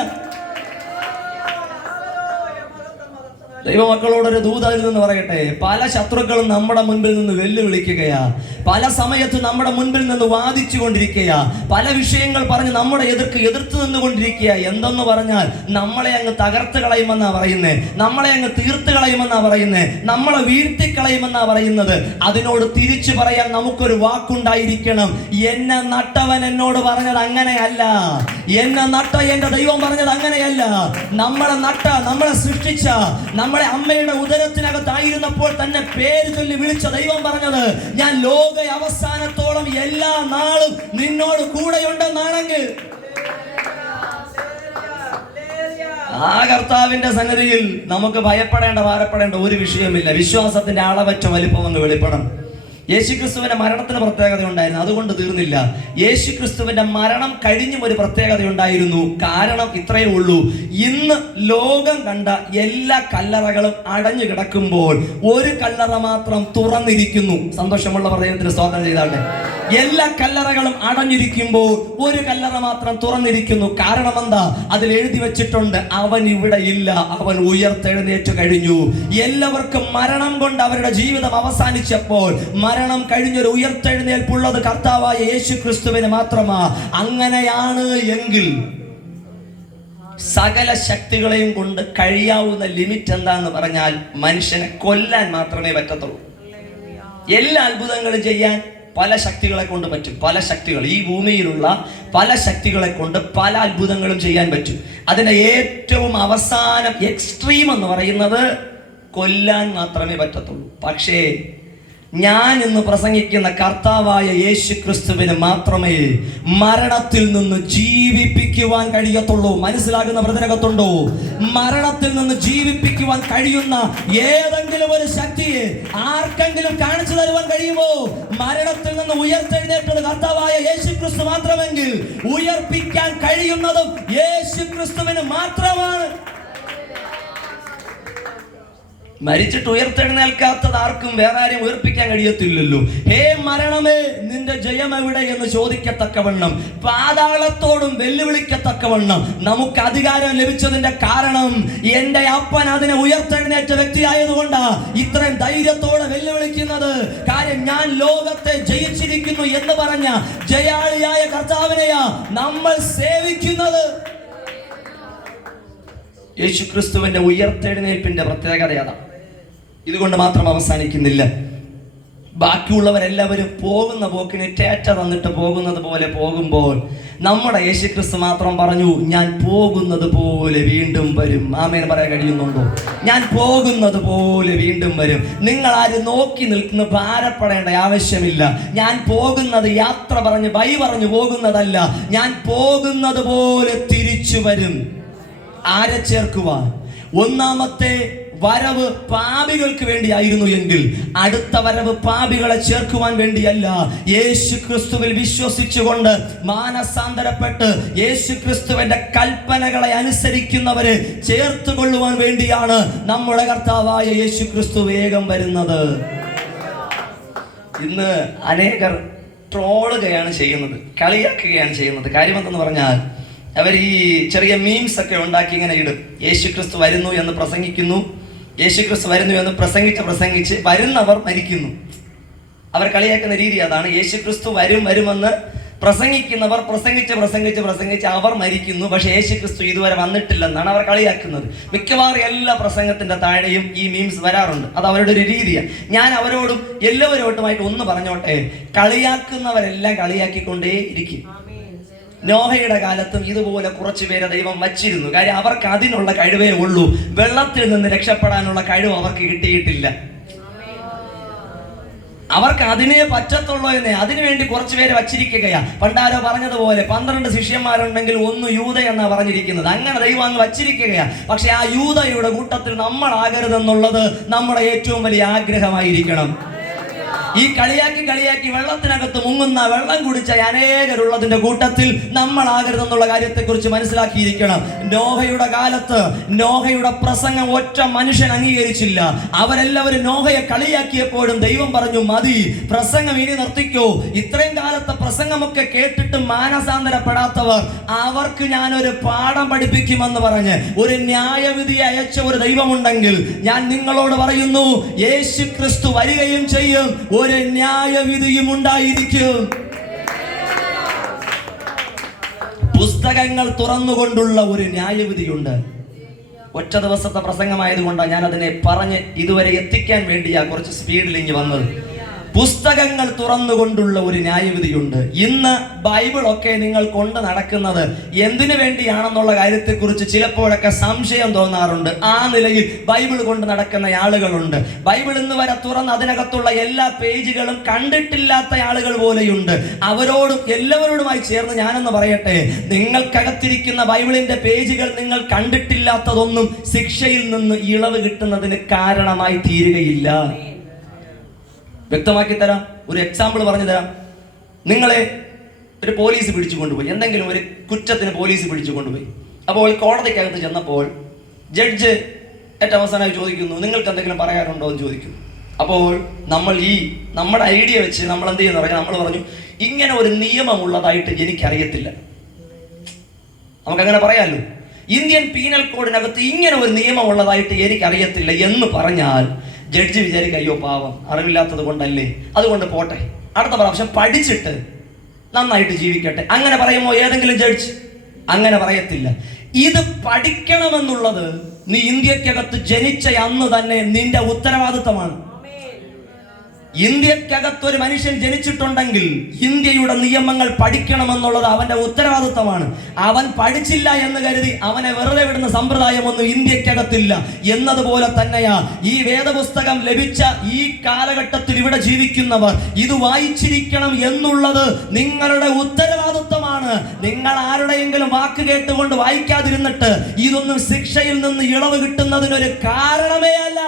ദൈവമക്കളോടൊരു ദൂതനിൽ നിന്ന് പറയട്ടെ, പല ശത്രുക്കളും നമ്മുടെ മുൻപിൽ നിന്ന് വെല്ലുവിളിക്കുകയാ, പല സമയത്ത് നമ്മുടെ മുൻപിൽ നിന്ന് വാദിച്ചു കൊണ്ടിരിക്കുക, പല വിഷയങ്ങൾ പറഞ്ഞ് നമ്മുടെ എതിർത്ത് നിന്നുകൊണ്ടിരിക്കുക. എന്തെന്ന് പറഞ്ഞാൽ നമ്മളെ അങ്ങ് തകർത്ത് കളയുമെന്നാ പറയുന്നേ, നമ്മളെ അങ്ങ് തീർത്ത് കളയുമെന്നാ പറയുന്നേ, നമ്മളെ വീഴ്ത്തിക്കളയുമെന്നാ പറയുന്നത്. അതിനോട് തിരിച്ചു പറയാൻ നമുക്കൊരു വാക്കുണ്ടായിരിക്കണം. എന്നെ നട്ടവൻ എന്നോട് പറഞ്ഞത് അങ്ങനെയല്ല, എന്നെ നട്ട എന്റെ ദൈവം പറഞ്ഞത് അങ്ങനെയല്ല. നമ്മളെ നട്ട, നമ്മളെ സൃഷ്ടിച്ച, നമ്മളെ അമ്മയുടെ ഉദരത്തിനകത്തായിരുന്നപ്പോൾ തന്നെ പേര് ചൊല്ലി വിളിച്ച ദൈവം പറഞ്ഞത്, ഞാൻ ലോക അവസാനത്തോളം എല്ലാ നാളും നിന്നോട് കൂടെയുണ്ടെന്നാണെങ്കിൽ ആ കർത്താവിന്റെ സന്നിധിയിൽ നമുക്ക് ഭയപ്പെടേണ്ട, ഭാരപ്പെടേണ്ട ഒരു വിഷയമില്ല. വിശ്വാസത്തിന്റെ അളവറ്റ വലിപ്പം അങ്ങ് വെളിപ്പെടണം. യേശുക്രിസ്തുവിന്റെ മരണത്തിന് പ്രത്യേകത ഉണ്ടായിരുന്നു, അതുകൊണ്ട് തീർന്നില്ല. യേശുക്രിസ്തുവിന്റെ മരണം കഴിഞ്ഞും ഒരു പ്രത്യേകത ഉണ്ടായിരുന്നു. കാരണം ഇത്രയേ ഉള്ളൂ: ഇന്ന് ലോകം കണ്ട എല്ലാ കല്ലറകളും അടഞ്ഞു കിടക്കുമ്പോൾ ഒരു കല്ലറ മാത്രം തുറന്നിരിക്കുന്നു. സന്തോഷമുള്ളവർ ദൈവത്തിന് സ്തോത്രം ചെയ്താട്ടെ. എല്ലാ കല്ലറകളും അടഞ്ഞിരിക്കുമ്പോൾ ഒരു കല്ലറ മാത്രം തുറന്നിരിക്കുന്നു. കാരണം എന്താ? അതിൽ എഴുതി വെച്ചിട്ടുണ്ട്, അവൻ ഇവിടെ ഇല്ല, അവൻ ഉയർത്തെഴുന്നേറ്റ് കഴിഞ്ഞു. എല്ലാവർക്കും മരണം കൊണ്ട് അവരുടെ ജീവിതം അവസാനിച്ചപ്പോൾ മരണം കഴിഞ്ഞൊരു ഉയർത്തെഴുന്നേൽപ്പുള്ളത് കർത്താവായ യേശുക്രിസ്തുവിന് മാത്രമാ. അങ്ങനെയാണ് എങ്കിൽ സകല ശക്തികളെയും കൊണ്ട് കഴിയാവുന്ന ലിമിറ്റ് എന്താന്ന് പറഞ്ഞാൽ മനുഷ്യനെ കൊല്ലാൻ മാത്രമേ പറ്റത്തുള്ളൂ. എല്ലാ അത്ഭുതങ്ങളും ചെയ്യാൻ പല ശക്തികളെ കൊണ്ട് പറ്റും. പല ശക്തികൾ, ഈ ഭൂമിയിലുള്ള പല ശക്തികളെ കൊണ്ട് പല അത്ഭുതങ്ങളും ചെയ്യാൻ പറ്റും. അതിന്റെ ഏറ്റവും അവസാനം എക്സ്ട്രീം എന്ന് പറയുന്നത് കൊല്ലാൻ മാത്രമേ പറ്റത്തുള്ളൂ. പക്ഷേ ഞാൻ ഇന്ന് പ്രസംഗിക്കുന്ന കർത്താവായ യേശുക്രിസ്തുവിന് മാത്രമേ മരണത്തിൽ നിന്ന് ജീവിപ്പിക്കുവാൻ കഴിയത്തുള്ളൂ. മനസ്സിലാകുന്ന പ്രതരകത്തുണ്ടോ? മരണത്തിൽ നിന്ന് ജീവിപ്പിക്കുവാൻ കഴിയുന്ന ഏതെങ്കിലും ഒരു ശക്തിയെ ആർക്കെങ്കിലും കാണിച്ചു തരുവാൻ കഴിയുമോ? മരണത്തിൽ നിന്ന് ഉയർത്തെഴുന്നേറ്റത് കർത്താവായ യേശുക്രിസ്തു മാത്രമെങ്കിൽ ഉയർപ്പിക്കാൻ കഴിയുന്നതും യേശുക്രിസ്തുവിന് മാത്രമാണ്. മരിച്ചിട്ട് ഉയർത്തെഴുന്നേൽക്കാത്തത് ആർക്കും വേറെ ആരെയും ഉയർപ്പിക്കാൻ കഴിയത്തില്ലല്ലോ. ഹേ മരണമേ, നിന്റെ ജയം എവിടെ എന്ന് ചോദിക്കത്തക്കവണ്ണം, പാതാളത്തോടും വെല്ലുവിളിക്കത്തക്കവണ്ണം നമുക്ക് അധികാരം ലഭിച്ചതിന്റെ കാരണം എന്റെ അപ്പൻ അതിനെ ഉയർത്തെഴുന്നേറ്റ വ്യക്തിയായതുകൊണ്ടാ ഇത്രയും ധൈര്യത്തോടെ വെല്ലുവിളിക്കുന്നത്. കാര്യം ഞാൻ ലോകത്തെ ജയിച്ചിരിക്കുന്നു എന്ന് പറഞ്ഞ ജയാളിയായ കർത്താവിനെയാ നമ്മൾ സേവിക്കുന്നത്. യേശുക്രിസ്തുവിന്റെ ഉയർത്തെഴുന്നേൽപ്പിന്റെ പ്രത്യേകത അതാ. ഇതുകൊണ്ട് മാത്രം അവസാനിക്കുന്നില്ല. ബാക്കിയുള്ളവരെല്ലാവരും പോകുന്ന പോക്കിന് ടാറ്റ തന്നിട്ട് പോകുന്നത് പോലെ പോകുമ്പോൾ നമ്മുടെ യേശുക്രിസ്തു മാത്രം പറഞ്ഞു, ഞാൻ പോകുന്നത് പോലെ വീണ്ടും വരും. ആമേൻ പറയാൻ കഴിയുന്നുണ്ടോ? ഞാൻ പോകുന്നത് പോലെ വീണ്ടും വരും. നിങ്ങൾ ആരും നോക്കി നിൽക്കുന്ന ഭാരപ്പെടേണ്ട ആവശ്യമില്ല. ഞാൻ പോകുന്നത് യാത്ര പറഞ്ഞ് ബൈ പറഞ്ഞു പോകുന്നതല്ല, ഞാൻ പോകുന്നത് പോലെ തിരിച്ചു വരും. ആരെ ചേർക്കുവാൻ? ഒന്നാമത്തെ വരവ് പാപികൾക്ക് വേണ്ടിയായിരുന്നു എങ്കിൽ അടുത്ത വരവ് പാപികളെ ചേർക്കുവാൻ വേണ്ടിയല്ല. യേശുക്രിസ്തുവിൽ വിശ്വസിച്ചുകൊണ്ട് മാനസാന്തരപ്പെട്ട് യേശുക്രിസ്തുവിന്റെ കൽപ്പനകളെ അനുസരിക്കുന്നവരെ ചേർത്തുകൊള്ളുവാൻ വേണ്ടിയാണ് നമ്മുടെ കർത്താവായ യേശുക്രിസ്തു വേഗം വരുന്നത്. ഇന്ന് അനേകർ ട്രോളുകയാണ് ചെയ്യുന്നത്, കളിയാക്കുകയാണ് ചെയ്യുന്നത്. കാര്യമെന്തെന്ന് പറഞ്ഞാൽ അവർ ഈ ചെറിയ മീംസ് ഒക്കെ ഉണ്ടാക്കി ഇങ്ങനെ ഇടും. യേശുക്രിസ്തു വരുന്നു എന്ന് പ്രസംഗിക്കുന്നു, യേശുക്രിസ്തു വരുന്നു എന്ന് പ്രസംഗിച്ച് വരുന്നവർ മരിക്കുന്നു. അവർ കളിയാക്കുന്ന രീതി അതാണ്. യേശുക്രിസ്തു വരുമെന്ന് പ്രസംഗിക്കുന്നവർ പ്രസംഗിച്ച് അവർ മരിക്കുന്നു. പക്ഷെ യേശുക്രിസ്തു ഇതുവരെ വന്നിട്ടില്ലെന്നാണ് അവർ കളിയാക്കുന്നത്. മിക്കവാറും എല്ലാ പ്രസംഗത്തിന്റെ താഴെയും ഈ മീംസ് വരാറുണ്ട്. അത് അവരുടെ ഒരു രീതിയാണ്. ഞാൻ അവരോടും എല്ലാവരോട്ടുമായിട്ട് ഒന്ന് പറഞ്ഞോട്ടെ, കളിയാക്കുന്നവരെല്ലാം കളിയാക്കിക്കൊണ്ടേ ഇരിക്കും. നോഹയുടെ കാലത്തും ഇതുപോലെ കുറച്ചു പേരെ ദൈവം വച്ചിരുന്നു. കാര്യം അവർക്ക് അതിനുള്ള കഴിവേ ഉള്ളൂ. വെള്ളത്തിൽ നിന്ന് രക്ഷപ്പെടാനുള്ള കഴിവ് അവർക്ക് കിട്ടിയിട്ടില്ല. അവർക്ക് അതിനെ പറ്റത്തുള്ളൂ എന്നേ. അതിനുവേണ്ടി കുറച്ചു പേരെ വച്ചിരിക്കുകയാ. പണ്ടാരോ പറഞ്ഞതുപോലെ 12 ശിഷ്യന്മാരുണ്ടെങ്കിൽ 1 യൂദ എന്നാ പറഞ്ഞിരിക്കുന്നത്. അങ്ങനെ ദൈവം അങ്ങ് വച്ചിരിക്കുകയാ. പക്ഷെ ആ യൂദയുടെ കൂട്ടത്തിൽ നമ്മളാകരുതെന്നുള്ളത് നമ്മുടെ ഏറ്റവും വലിയ ആഗ്രഹമായിരിക്കണം. ഈ കളിയാക്കി വെള്ളത്തിനകത്ത് മുങ്ങുന്ന, വെള്ളം കുടിച്ച അനേകരുള്ളതിന്റെ കൂട്ടത്തിൽ നമ്മളാകരുതെന്നുള്ള കാര്യത്തെക്കുറിച്ച് മനസ്സിലാക്കിയിരിക്കണം. നോഹയുടെ കാലത്ത് നോഹയുടെ പ്രസംഗം ഒറ്റ മനുഷ്യൻ അംഗീകരിച്ചില്ല. അവരെല്ലാവരും നോഹയെ കളിയാക്കിയപ്പോഴും ദൈവം പറഞ്ഞു, മതി, പ്രസംഗം ഇനി നിർത്തിക്കോ. ഇത്രയും കാലത്തെ പ്രസംഗമൊക്കെ കേട്ടിട്ട് മാനസാന്തരപ്പെടാത്തവർ, അവർക്ക് ഞാനൊരു പാഠം പഠിപ്പിക്കുമെന്ന് പറഞ്ഞ് ഒരു ന്യായവിധി അയച്ച ഒരു ദൈവമുണ്ടെങ്കിൽ ഞാൻ നിങ്ങളോട് പറയുന്നു, യേശു ക്രിസ്തു വരികയും ചെയ്യും, ഒരു ന്യായവിധിയും ഉണ്ടായിരിക്കും. പുസ്തകങ്ങൾ തുറന്നുകൊണ്ടുള്ള ഒരു ന്യായവിധിയുണ്ട്. ഒറ്റ ദിവസത്തെ പ്രസംഗമായതുകൊണ്ടാണ് ഞാൻ അതിനെ പറഞ്ഞ് ഇതുവരെ എത്തിക്കാൻ വേണ്ടിയാ കുറച്ച് സ്പീഡിൽ ഇങ്ങ് വന്നത്. പുസ്തകങ്ങൾ തുറന്നുകൊണ്ടുള്ള ഒരു ന്യായവിധിയുണ്ട്. ഇന്ന് ബൈബിളൊക്കെ നിങ്ങൾ കൊണ്ട് നടക്കുന്നത് എന്തിനു വേണ്ടിയാണെന്നുള്ള കാര്യത്തെക്കുറിച്ച് ചിലപ്പോഴൊക്കെ സംശയം തോന്നാറുണ്ട്. ആ നിലയിൽ ബൈബിൾ കൊണ്ട് നടക്കുന്ന ആളുകളുണ്ട്. ബൈബിൾ ഇന്ന് വരെ തുറന്ന് അതിനകത്തുള്ള എല്ലാ പേജുകളും കണ്ടിട്ടില്ലാത്ത ആളുകൾ പോലെയുണ്ട്. അവരോടും എല്ലാവരോടുമായി ചേർന്ന് ഞാനെന്ന് പറയട്ടെ, നിങ്ങൾക്കകത്തിരിക്കുന്ന ബൈബിളിന്റെ പേജുകൾ നിങ്ങൾ കണ്ടിട്ടില്ലാത്തതൊന്നും ശിക്ഷയിൽ നിന്ന് ഇളവ് കിട്ടുന്നതിന് കാരണമായി തീരുകയില്ല. വ്യക്തമാക്കി തരാം. ഒരു എക്സാമ്പിൾ പറഞ്ഞു തരാം. നിങ്ങളെ ഒരു പോലീസ് പിടിച്ചു കൊണ്ടുപോയി, എന്തെങ്കിലും ഒരു കുറ്റത്തിന് പോലീസ് പിടിച്ചു കൊണ്ടുപോയി. അപ്പോൾ കോടതിക്കകത്ത് ചെന്നപ്പോൾ ജഡ്ജ് ഏറ്റവും അവസാനമായി ചോദിക്കുന്നു, നിങ്ങൾക്ക് എന്തെങ്കിലും പറയാനുണ്ടോ എന്ന് ചോദിക്കുന്നു. അപ്പോൾ നമ്മുടെ ഐഡിയ വെച്ച് നമ്മൾ എന്ത് ചെയ്യുന്ന പറഞ്ഞാൽ നമ്മൾ പറഞ്ഞു, ഇങ്ങനെ ഒരു നിയമമുള്ളതായിട്ട് എനിക്കറിയത്തില്ല. നമുക്കങ്ങനെ പറയാമല്ലോ. ഇന്ത്യൻ പീനൽ കോഡിനകത്ത് ഇങ്ങനെ ഒരു നിയമമുള്ളതായിട്ട് എനിക്കറിയത്തില്ല എന്ന് പറഞ്ഞാൽ ജഡ്ജി വിചാരിക്കും, അയ്യോ പാവം, അറിവില്ലാത്തത് കൊണ്ടല്ലേ, അതുകൊണ്ട് പോട്ടെ, അടുത്ത പ്രാവശ്യം പഠിച്ചിട്ട് നന്നായിട്ട് ജീവിക്കട്ടെ. അങ്ങനെ പറയുമോ ഏതെങ്കിലും ജഡ്ജ്? അങ്ങനെ പറയത്തില്ല. ഇത് പഠിക്കണമെന്നുള്ളത് നീ ഇന്ത്യക്കകത്ത് ജനിച്ച അന്ന് തന്നെ നിന്റെ ഉത്തരവാദിത്തമാണ്. ഇന്ത്യക്കകത്ത് ഒരു മനുഷ്യൻ ജനിച്ചിട്ടുണ്ടെങ്കിൽ ഇന്ത്യയുടെ നിയമങ്ങൾ പഠിക്കണമെന്നുള്ളത് അവന്റെ ഉത്തരവാദിത്തമാണ്. അവൻ പഠിച്ചില്ല എന്ന് കരുതി അവനെ വെറുതെ വിടുന്ന സമ്പ്രദായമൊന്നും ഇന്ത്യക്കകത്തില്ല. എന്നതുപോലെ തന്നെയാ ഈ വേദപുസ്തകം ലഭിച്ച ഈ കാലഘട്ടത്തിൽ ഇവിടെ ജീവിക്കുന്നവർ ഇത് വായിച്ചിരിക്കണം എന്നുള്ളത് നിങ്ങളുടെ ഉത്തരവാദിത്തമാണ്. നിങ്ങൾ ആരുടെയെങ്കിലും വാക്ക് കേട്ടുകൊണ്ട് വായിക്കാതിരുന്നിട്ട് ഇതൊന്നും ശിക്ഷയിൽ നിന്ന് ഇളവ് കിട്ടുന്നതിനൊരു കാരണമേ അല്ല.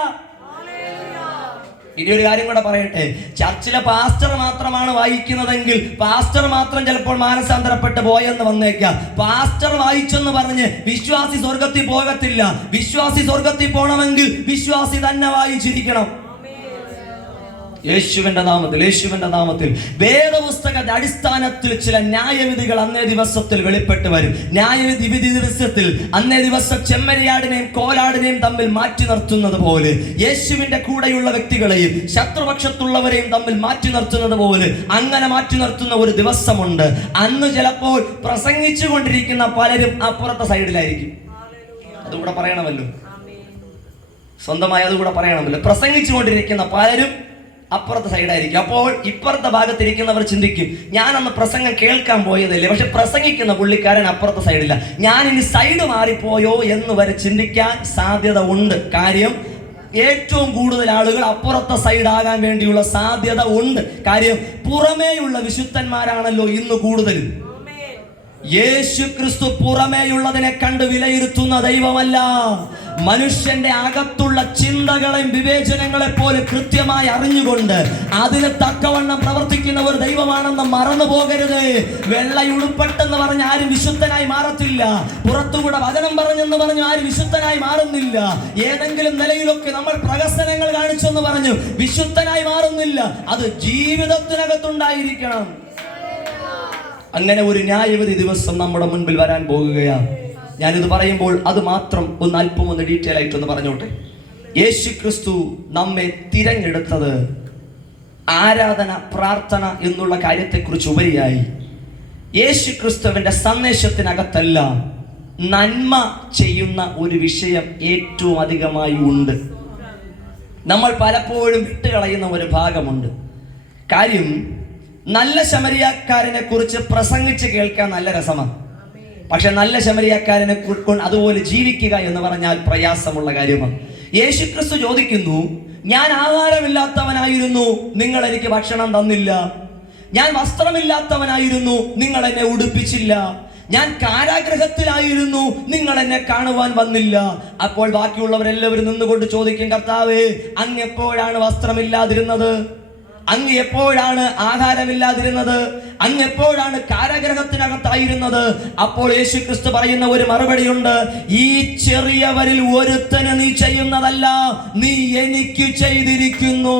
ഇനി ഒരു കാര്യം കൂടെ പറയട്ടെ, ചർച്ചിലെ പാസ്റ്റർ മാത്രമാണ് വായിക്കുന്നതെങ്കിൽ പാസ്റ്റർ മാത്രം ചിലപ്പോൾ മാനസാന്തരപ്പെട്ട് പോയെന്ന് വന്നേക്കാം. പാസ്റ്റർ വായിച്ചെന്ന് പറഞ്ഞ് വിശ്വാസി സ്വർഗത്തിൽ പോകത്തില്ല. വിശ്വാസി സ്വർഗത്തിൽ പോകണമെങ്കിൽ വിശ്വാസി തന്നെ വായിച്ചിരിക്കണം. യേശുവിന്റെ നാമത്തിൽ വേദപുസ്തകത്തിന്റെ അടിസ്ഥാനത്തിൽ ചില ന്യായവിധികൾ അന്നേ ദിവസത്തിൽ വെളിപ്പെട്ട് വരും. ന്യായവിധി ദിവസത്തിൽ അന്നേ ദിവസം ചെമ്മരിയാടിനെയും കോലാടിനെയും തമ്മിൽ മാറ്റി നിർത്തുന്നത് പോലെ യേശുവിന്റെ കൂടെയുള്ള വ്യക്തികളെയും ശത്രുപക്ഷത്തുള്ളവരെയും തമ്മിൽ മാറ്റി നിർത്തുന്നത് പോലെ അങ്ങനെ മാറ്റി നിർത്തുന്ന ഒരു ദിവസമുണ്ട്. അന്ന് ചിലപ്പോൾ പ്രസംഗിച്ചു കൊണ്ടിരിക്കുന്ന പലരും അപ്പുറത്തെ സൈഡിലായിരിക്കും. അതുകൂടെ പറയണമല്ലോ, സ്വന്തമായി അതുകൂടെ പറയണമല്ലോ. പ്രസംഗിച്ചു കൊണ്ടിരിക്കുന്ന പലരും അപ്പുറത്തെ സൈഡായിരിക്കും. അപ്പോൾ ഇപ്പുറത്തെ ഭാഗത്തിരിക്കുന്നവർ ചിന്തിക്കും, ഞാനന്ന് പ്രസംഗം കേൾക്കാൻ പോയതല്ലേ, പക്ഷെ പ്രസംഗിക്കുന്ന പുള്ളിക്കാരൻ അപ്പുറത്തെ സൈഡില്ല, ഞാൻ ഇനി സൈഡ് മാറിപ്പോയോ എന്ന് വരെ ചിന്തിക്കാൻ സാധ്യത ഉണ്ട്. കാര്യം ഏറ്റവും കൂടുതൽ ആളുകൾ അപ്പുറത്തെ സൈഡാകാൻ വേണ്ടിയുള്ള സാധ്യത ഉണ്ട്. കാര്യം പുറമേയുള്ള വിശുദ്ധന്മാരാണല്ലോ ഇന്ന് കൂടുതൽ. യേശു ക്രിസ്തു പുറമേയുള്ളതിനെ കണ്ട് വിലയിരുത്തുന്ന ദൈവമല്ല. മനുഷ്യന്റെ അകത്തുള്ള ചിന്തകളെയും വിവേചനങ്ങളെ പോലെ കൃത്യമായി അറിഞ്ഞുകൊണ്ട് അതിന് തക്കവണ്ണം പ്രവർത്തിക്കുന്ന ഒരു ദൈവമാണെന്ന് മറന്നു പോകരുത്. വെള്ളയുടുപ്പെട്ടെന്ന് പറഞ്ഞ് ആരും വിശുദ്ധനായി മാറത്തില്ല. പുറത്തുകൂടെ വചനം പറഞ്ഞെന്ന് പറഞ്ഞു ആരും വിശുദ്ധനായി മാറുന്നില്ല. ഏതെങ്കിലും നിലയിലൊക്കെ നമ്മൾ പ്രഹസനങ്ങൾ കാണിച്ചെന്ന് പറഞ്ഞു വിശുദ്ധനായി മാറുന്നില്ല. അത് ജീവിതത്തിനകത്തുണ്ടായിരിക്കണം. അങ്ങനെ ഒരു ന്യായവിധി ദിവസം നമ്മുടെ മുൻപിൽ വരാൻ പോകുകയാണ്. ഞാനിത് പറയുമ്പോൾ അത് മാത്രം അല്പം ഡീറ്റെയിൽ ആയിട്ടൊന്ന് പറഞ്ഞോട്ടെ. യേശു ക്രിസ്തു നമ്മെ തിരഞ്ഞെടുത്തത് ആരാധന, പ്രാർത്ഥന എന്നുള്ള കാര്യത്തെക്കുറിച്ച് ഉപരിയായി യേശു ക്രിസ്തുവിന്റെ സന്ദേശത്തിനകത്തല്ല നന്മ ചെയ്യുന്ന ഒരു വിഷയം ഏറ്റവും അധികമായി ഉണ്ട്. നമ്മൾ പലപ്പോഴും വിട്ടുകളയുന്ന ഒരു ഭാഗമുണ്ട്. കാര്യം, നല്ല ശമരിയാക്കാരനെ കുറിച്ച് പ്രസംഗിച്ച് കേൾക്കാൻ നല്ല രസമാണ്. പക്ഷെ നല്ല ശമരിയാക്കാരനെ അതുപോലെ ജീവിക്കുക എന്ന് പറഞ്ഞാൽ പ്രയാസമുള്ള കാര്യമാണ്. യേശുക്രിസ്തു ചോദിക്കുന്നു, ഞാൻ ആഹാരമില്ലാത്തവനായിരുന്നു, നിങ്ങൾ എനിക്ക് ഭക്ഷണം തന്നില്ല. ഞാൻ വസ്ത്രമില്ലാത്തവനായിരുന്നു, നിങ്ങൾ എന്നെ ഉടുപ്പിച്ചില്ല. ഞാൻ കാരാഗ്രഹത്തിലായിരുന്നു, നിങ്ങൾ എന്നെ കാണുവാൻ വന്നില്ല. അപ്പോൾ ബാക്കിയുള്ളവരെല്ലാവരും നിന്നുകൊണ്ട് ചോദിക്കും, കർത്താവേ, അങ്ങ് എപ്പോഴാണ് വസ്ത്രമില്ലാതിരുന്നത്? അങ്ങ് എപ്പോഴാണ് ആഹാരമില്ലാതിരുന്നത്? അങ്ങ് എപ്പോഴാണ് കാരാഗ്രഹത്തിനകത്തായിരുന്നത്? അപ്പോൾ യേശു ക്രിസ്തു പറയുന്ന ഒരു മറുപടിയുണ്ട്, ഈ ചെറിയവരിൽ ഒരുത്തന് നീ ചെയ്യുന്നതല്ല, നീ എനിക്ക് ചെയ്തിരിക്കുന്നു.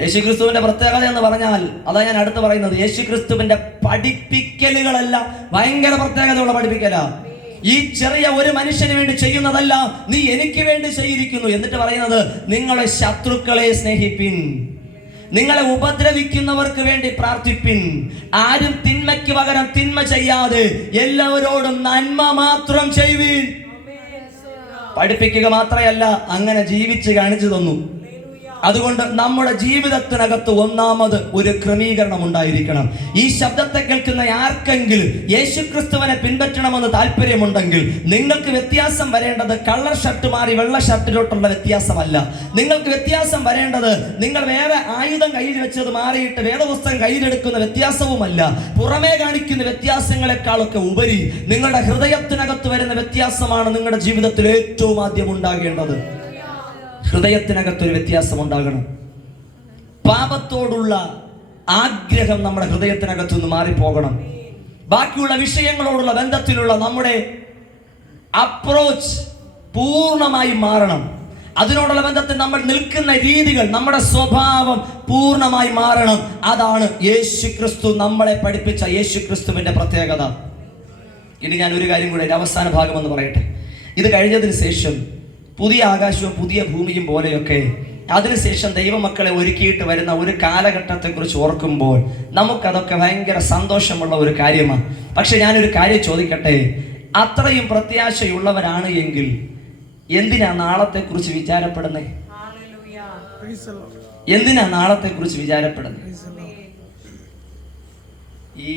യേശു ക്രിസ്തുവിന്റെ പ്രത്യേകത എന്ന് പറഞ്ഞാൽ, അതാ ഞാൻ അടുത്ത് പറയുന്നത്, യേശു ക്രിസ്തുവിന്റെ പഠിപ്പിക്കലുകളല്ല ഭയങ്കര പ്രത്യേകതയുള്ള പഠിപ്പിക്കല. ഈ ചെറിയ ഒരു മനുഷ്യന് വേണ്ടി ചെയ്യുന്നതല്ല, നീ എനിക്ക് വേണ്ടി ചെയ്തിരിക്കുന്നു. എന്നിട്ട് പറയുന്നത്, നിങ്ങളെ ശത്രുക്കളെ സ്നേഹിപ്പിൻ, നിങ്ങളെ ഉപദ്രവിക്കുന്നവർക്ക് വേണ്ടി പ്രാർത്ഥിപ്പിൻ, ആരും തിന്മയ്ക്ക് പകരം തിന്മ ചെയ്യാതെ എല്ലാവരോടും നന്മ മാത്രം ചെയ്യുവിൻ. പഠിപ്പിക്കുക മാത്രമല്ല, അങ്ങനെ ജീവിച്ച് കാണിച്ചു തന്നു. അതുകൊണ്ട് നമ്മുടെ ജീവിതത്തിനകത്ത് ഒന്നാമത് ഒരു ക്രമീകരണം ഉണ്ടായിരിക്കണം. ഈ ശബ്ദത്തെ കേൾക്കുന്ന ആർക്കെങ്കിലും യേശുക്രിസ്തുവിനെ പിൻപറ്റണമെന്ന് താല്പര്യമുണ്ടെങ്കിൽ നിങ്ങൾക്ക് വ്യത്യാസം വരേണ്ടത് കള്ളർ ഷർട്ട് മാറി വെള്ള ഷർട്ടിലോട്ടുള്ള വ്യത്യാസമല്ല. നിങ്ങൾക്ക് വ്യത്യാസം വരേണ്ടത് നിങ്ങൾ വേറെ ആയുധം കയ്യിൽ വെച്ചത് മാറിയിട്ട് വേദപുസ്തകം കയ്യിലെടുക്കുന്ന വ്യത്യാസവുമല്ല. പുറമേ കാണിക്കുന്ന വ്യത്യാസങ്ങളെക്കാളൊക്കെ ഉപരി നിങ്ങളുടെ ഹൃദയത്തിനകത്ത് വരുന്ന വ്യത്യാസമാണ് നിങ്ങളുടെ ജീവിതത്തിൽ ഏറ്റവും ആദ്യം ഉണ്ടാകേണ്ടത്. ഹൃദയത്തിനകത്തൊരു വ്യത്യാസം ഉണ്ടാകണം. പാപത്തോടുള്ള ആഗ്രഹം നമ്മുടെ ഹൃദയത്തിനകത്തുനിന്ന് മാറിപ്പോകണം. ബാക്കിയുള്ള വിഷയങ്ങളോടുള്ള ബന്ധത്തിലുള്ള നമ്മുടെ അപ്രോച്ച് പൂർണ്ണമായും മാറണം. അതിനോടുള്ള ബന്ധത്തിൽ നമ്മൾ നിൽക്കുന്ന രീതികൾ, നമ്മുടെ സ്വഭാവം പൂർണ്ണമായി മാറണം. അതാണ് യേശു ക്രിസ്തു നമ്മളെ പഠിപ്പിച്ച യേശു ക്രിസ്തുവിന്റെ പ്രത്യേകത. ഇനി ഞാൻ ഒരു കാര്യം കൂടെ അവസാന ഭാഗം എന്ന് പറയട്ടെ. ഇത് കഴിഞ്ഞതിന് ശേഷം പുതിയ ആകാശവും പുതിയ ഭൂമിയും പോലെയൊക്കെ അതിനുശേഷം ദൈവമക്കളെ ഒരുക്കിയിട്ട് വരുന്ന ഒരു കാലഘട്ടത്തെക്കുറിച്ച് ഓർക്കുമ്പോൾ നമുക്കതൊക്കെ ഭയങ്കര സന്തോഷമുള്ള ഒരു കാര്യമാണ്. പക്ഷെ ഞാനൊരു കാര്യം ചോദിക്കട്ടെ, അത്രയും പ്രത്യാശയുള്ളവരാണ് എങ്കിൽ എന്തിനാ നാളത്തെക്കുറിച്ച് വിചാരപ്പെടുന്നത്? എന്തിനാ നാളത്തെക്കുറിച്ച് വിചാരപ്പെടുന്നത്? ഈ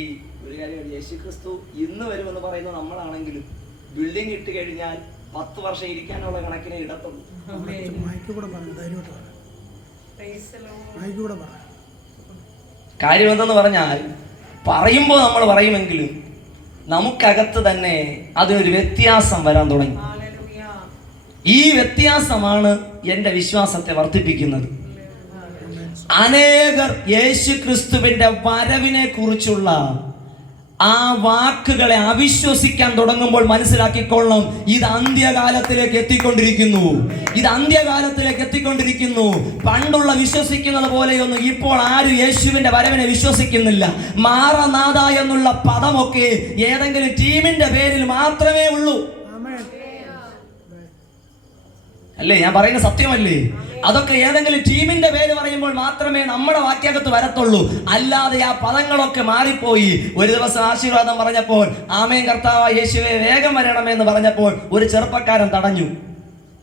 ഒരു കാര്യം, യേശുക്രിസ്തു ഇന്ന് വരുമെന്ന് പറയുന്നത് നമ്മളാണെങ്കിലും ബിൽഡിംഗ് ഇട്ട് കഴിഞ്ഞാൽ 10 വർഷം ഇരിക്കാനുള്ള കണക്കിനെ ഇടത്തുള്ളൂ. കാര്യം എന്തെന്ന് പറഞ്ഞാൽ, പറയുമ്പോൾ നമ്മൾ പറയുമെങ്കിലും നമുക്കകത്ത് തന്നെ അതിനൊരു വ്യത്യാസം വരാൻ തുടങ്ങി. ഈ വ്യത്യാസമാണ് എൻ്റെ വിശ്വാസത്തെ വർദ്ധിപ്പിക്കുന്നത്. അനേകർ യേശു ക്രിസ്തുവിന്റെ വരവിനെ കുറിച്ചുള്ള ആ വാക്കുകളെ അവിശ്വസിക്കാൻ തുടങ്ങുമ്പോൾ മനസ്സിലാക്കിക്കൊള്ളണം, ഇത് അന്ത്യകാലത്തിലേക്ക് എത്തിക്കൊണ്ടിരിക്കുന്നു. ഇത് അന്ത്യകാലത്തിലേക്ക് എത്തിക്കൊണ്ടിരിക്കുന്നു. പണ്ടുള്ള വിശ്വസിക്കുന്നത് പോലെയൊന്നും ഇപ്പോൾ ആരും യേശുവിന്റെ വരവിനെ വിശ്വസിക്കുന്നില്ല. മാറനാഥ എന്നുള്ള പദമൊക്കെ ഏതെങ്കിലും ടീമിന്റെ പേരിൽ മാത്രമേ ഉള്ളൂ. അല്ലേ? ഞാൻ പറയുന്ന സത്യമല്ലേ? അതൊക്കെ ഏതെങ്കിലും ടീമിന്റെ പേര് പറയുമ്പോൾ മാത്രമേ നമ്മുടെ വാക്യകത്ത് വരത്തുള്ളൂ. അല്ലാതെ ആ പദങ്ങളൊക്കെ മാറിപ്പോയി. ഒരു ദിവസം ആശീർവാദം പറഞ്ഞപ്പോൾ, ആമേൻ കർത്താവായ യേശുവേ വേഗം വരണമേ എന്ന് പറഞ്ഞപ്പോൾ ഒരു ചെറുപ്പക്കാരൻ തടഞ്ഞു.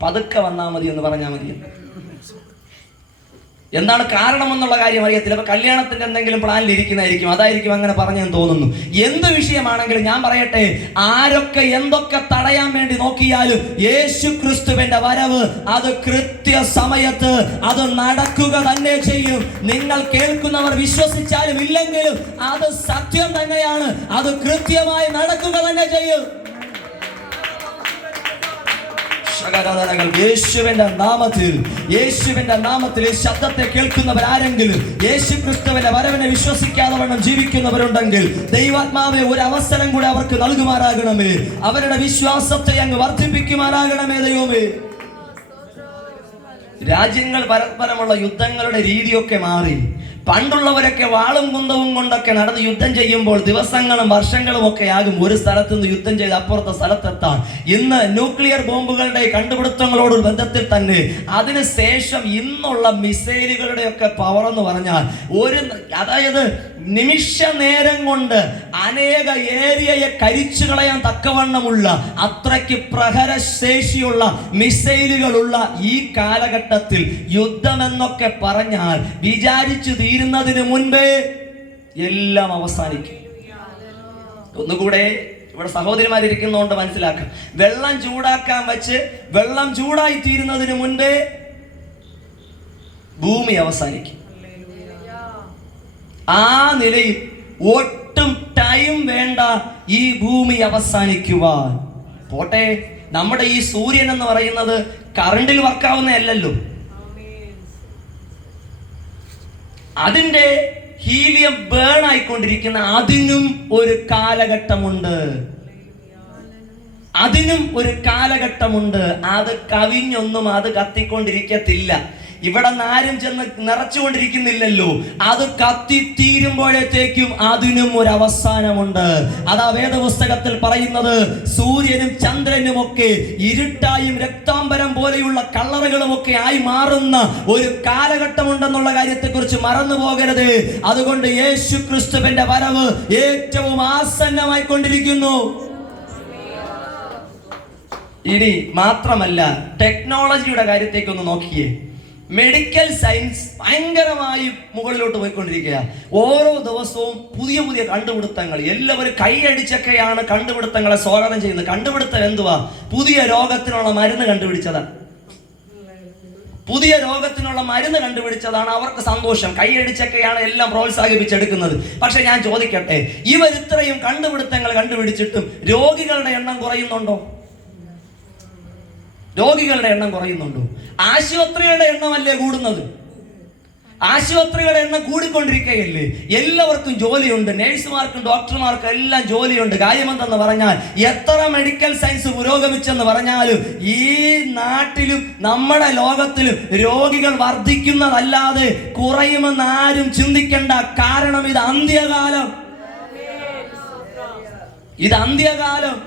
പതുക്കെ വന്നാൽ മതി എന്ന് പറഞ്ഞാൽ മതി. എന്താണ് കാരണം എന്നുള്ള കാര്യം അറിയത്തില്ല. അപ്പൊ കല്യാണത്തിന്റെ എന്തെങ്കിലും പ്ലാനിൽ ഇരിക്കുന്നതായിരിക്കും, അതായിരിക്കും അങ്ങനെ പറഞ്ഞെന്ന് തോന്നുന്നു. എന്ത് വിഷയമാണെങ്കിലും ഞാൻ പറയട്ടെ, ആരൊക്കെ എന്തൊക്കെ തടയാൻ വേണ്ടി നോക്കിയാലും യേശു ക്രിസ്തുവിന്റെ വരവ് അത് കൃത്യസമയത്ത് അത് നടക്കുക തന്നെ ചെയ്യും. നിങ്ങൾ കേൾക്കുന്നവർ വിശ്വസിച്ചാലും ഇല്ലെങ്കിലും അത് സത്യം തന്നെയാണ്. അത് കൃത്യമായി നടക്കുക തന്നെ ചെയ്യും. യേശുവിന്റെ നാമത്തിൽ ഈ ശബ്ദത്തെ കേൾക്കുന്നവരാരെങ്കിലും യേശു ക്രിസ്തുവിന്റെ വരവിനെ വിശ്വസിക്കാതെ വണ്ണം ജീവിക്കുന്നവരുണ്ടെങ്കിൽ ദൈവാത്മാവെ ഒരു അവസരം കൂടെ അവർക്ക് നൽകുമാറാകണമേ. അവരുടെ വിശ്വാസത്തെ അങ്ങ് വർദ്ധിപ്പിക്കുമാറാകണമേ ദൈവമേ. രാജ്യങ്ങൾ പരസ്പരമുള്ള യുദ്ധങ്ങളുടെ രീതിയൊക്കെ മാറി. പണ്ടുള്ളവരൊക്കെ വാളും കുന്തവും കൊണ്ടൊക്കെ നടന്ന് യുദ്ധം ചെയ്യുമ്പോൾ ദിവസങ്ങളും വർഷങ്ങളും ഒക്കെ ആകും ഒരു സ്ഥലത്ത് നിന്ന് യുദ്ധം ചെയ്ത് അപ്പുറത്തെ സ്ഥലത്തെത്താൻ. ഇന്ന് ന്യൂക്ലിയർ ബോംബുകളുടെ കണ്ടുപിടുത്തങ്ങളോട് ബന്ധത്തിൽ തന്നെ അതിനുശേഷം ഇന്നുള്ള മിസൈലുകളുടെ ഒക്കെ പവർ എന്ന് പറഞ്ഞാൽ അതായത് നിമിഷ നേരം കൊണ്ട് അനേക ഏരിയയെ കരിച്ചു കളയാൻ തക്കവണ്ണമുള്ള അത്രയ്ക്ക് പ്രഹരശേഷിയുള്ള മിസൈലുകളുള്ള ഈ കാലഘട്ടത്തിൽ യുദ്ധമെന്നൊക്കെ പറഞ്ഞാൽ വിചാരിച്ചു തീരുന്നതിന് മുൻപേ എല്ലാം അവസാനിക്കും. ഒന്നുകൂടെ ഇവിടെ സഹോദരിമാരിയ്ക്കുന്നതുകൊണ്ട് മനസ്സിലാക്കാം. വെള്ളം ചൂടാക്കാൻ വെച്ച് വെള്ളം ചൂടായി തീരുന്നതിന് മുൻപേ ഭൂമി അവസാനിക്കും. ആ നിലയിൽ ഒട്ടും ടൈം വേണ്ട ഈ ഭൂമി അവസാനിക്കുവാൻ. പോട്ടെ, നമ്മുടെ ഈ സൂര്യൻ എന്ന് പറയുന്നത് കറണ്ടിൽ വർക്കാവുന്നതല്ലല്ലോ. അതിന്റെ ഹീലിയം ബേൺ ആയിക്കൊണ്ടിരിക്കുന്ന അതിനും ഒരു കാലഘട്ടമുണ്ട്. അതിനും ഒരു കാലഘട്ടമുണ്ട്. അത് കവിഞ്ഞൊന്നും അത് കത്തിക്കൊണ്ടിരിക്കത്തില്ല. ഇവിടെ ആരും ചെന്ന് നിറച്ചുകൊണ്ടിരിക്കുന്നില്ലല്ലോ. അത് കത്തിത്തീരുമ്പോഴത്തേക്കും അതിനും ഒരു അവസാനമുണ്ട്. അതാ വേദപുസ്തകത്തിൽ പറയുന്നത് സൂര്യനും ചന്ദ്രനും ഒക്കെ ഇരുട്ടായും രക്താംബരം പോലെയുള്ള കളറുകളും ഒക്കെ ആയി മാറുന്ന ഒരു കാലഘട്ടമുണ്ടെന്നുള്ള കാര്യത്തെക്കുറിച്ച് മറന്നു പോകരുത്. അതുകൊണ്ട് യേശു ക്രിസ്തുവിന്റെ വരവ് ഏറ്റവും ആസന്നമായിക്കൊണ്ടിരിക്കുന്നു. ഇനി മാത്രമല്ല, ടെക്നോളജിയുടെ കാര്യത്തേക്കൊന്ന് നോക്കിയേ. മെഡിക്കൽ സയൻസ് ഭയങ്കരമായി മുകളിലോട്ട് പോയിക്കൊണ്ടിരിക്കുക. ഓരോ ദിവസവും പുതിയ പുതിയ കണ്ടുപിടുത്തങ്ങൾ. എല്ലാവരും കൈയടിച്ചൊക്കെയാണ് കണ്ടുപിടുത്തങ്ങളെ സ്വാഗതം ചെയ്യുന്നത്. കണ്ടുപിടുത്തം എന്തുവാ? പുതിയ രോഗത്തിനുള്ള മരുന്ന് കണ്ടുപിടിച്ചതാണ്. പുതിയ രോഗത്തിനുള്ള മരുന്ന് കണ്ടുപിടിച്ചതാണ് അവർക്ക് സന്തോഷം. കൈയടിച്ചൊക്കെയാണ് എല്ലാം പ്രോത്സാഹിപ്പിച്ചെടുക്കുന്നത്. പക്ഷെ ഞാൻ ചോദിക്കട്ടെ, ഇവർ ഇത്രയും കണ്ടുപിടുത്തങ്ങൾ കണ്ടുപിടിച്ചിട്ടും രോഗികളുടെ എണ്ണം കുറയുന്നുണ്ടോ? രോഗികളുടെ എണ്ണം കുറയുന്നുണ്ടോ? ആശുപത്രികളുടെ എണ്ണമല്ലേ കൂടുന്നത്? ആശുപത്രികളുടെ എണ്ണം കൂടിക്കൊണ്ടിരിക്കുകയല്ലേ? എല്ലാവർക്കും ജോലിയുണ്ട്. നേഴ്സുമാർക്കും ഡോക്ടർമാർക്കും എല്ലാം ജോലിയുണ്ട്. കാര്യമെന്തെന്ന് പറഞ്ഞാൽ എത്ര മെഡിക്കൽ സയൻസ് പുരോഗമിച്ചെന്ന് പറഞ്ഞാലും ഈ നാട്ടിലും നമ്മുടെ ലോകത്തിലും രോഗികൾ വർദ്ധിക്കുന്നതല്ലാതെ കുറയുമെന്ന് ആരും ചിന്തിക്കേണ്ട. കാരണം ഇത് അന്ത്യകാലം. ഇത് അന്ത്യകാലം.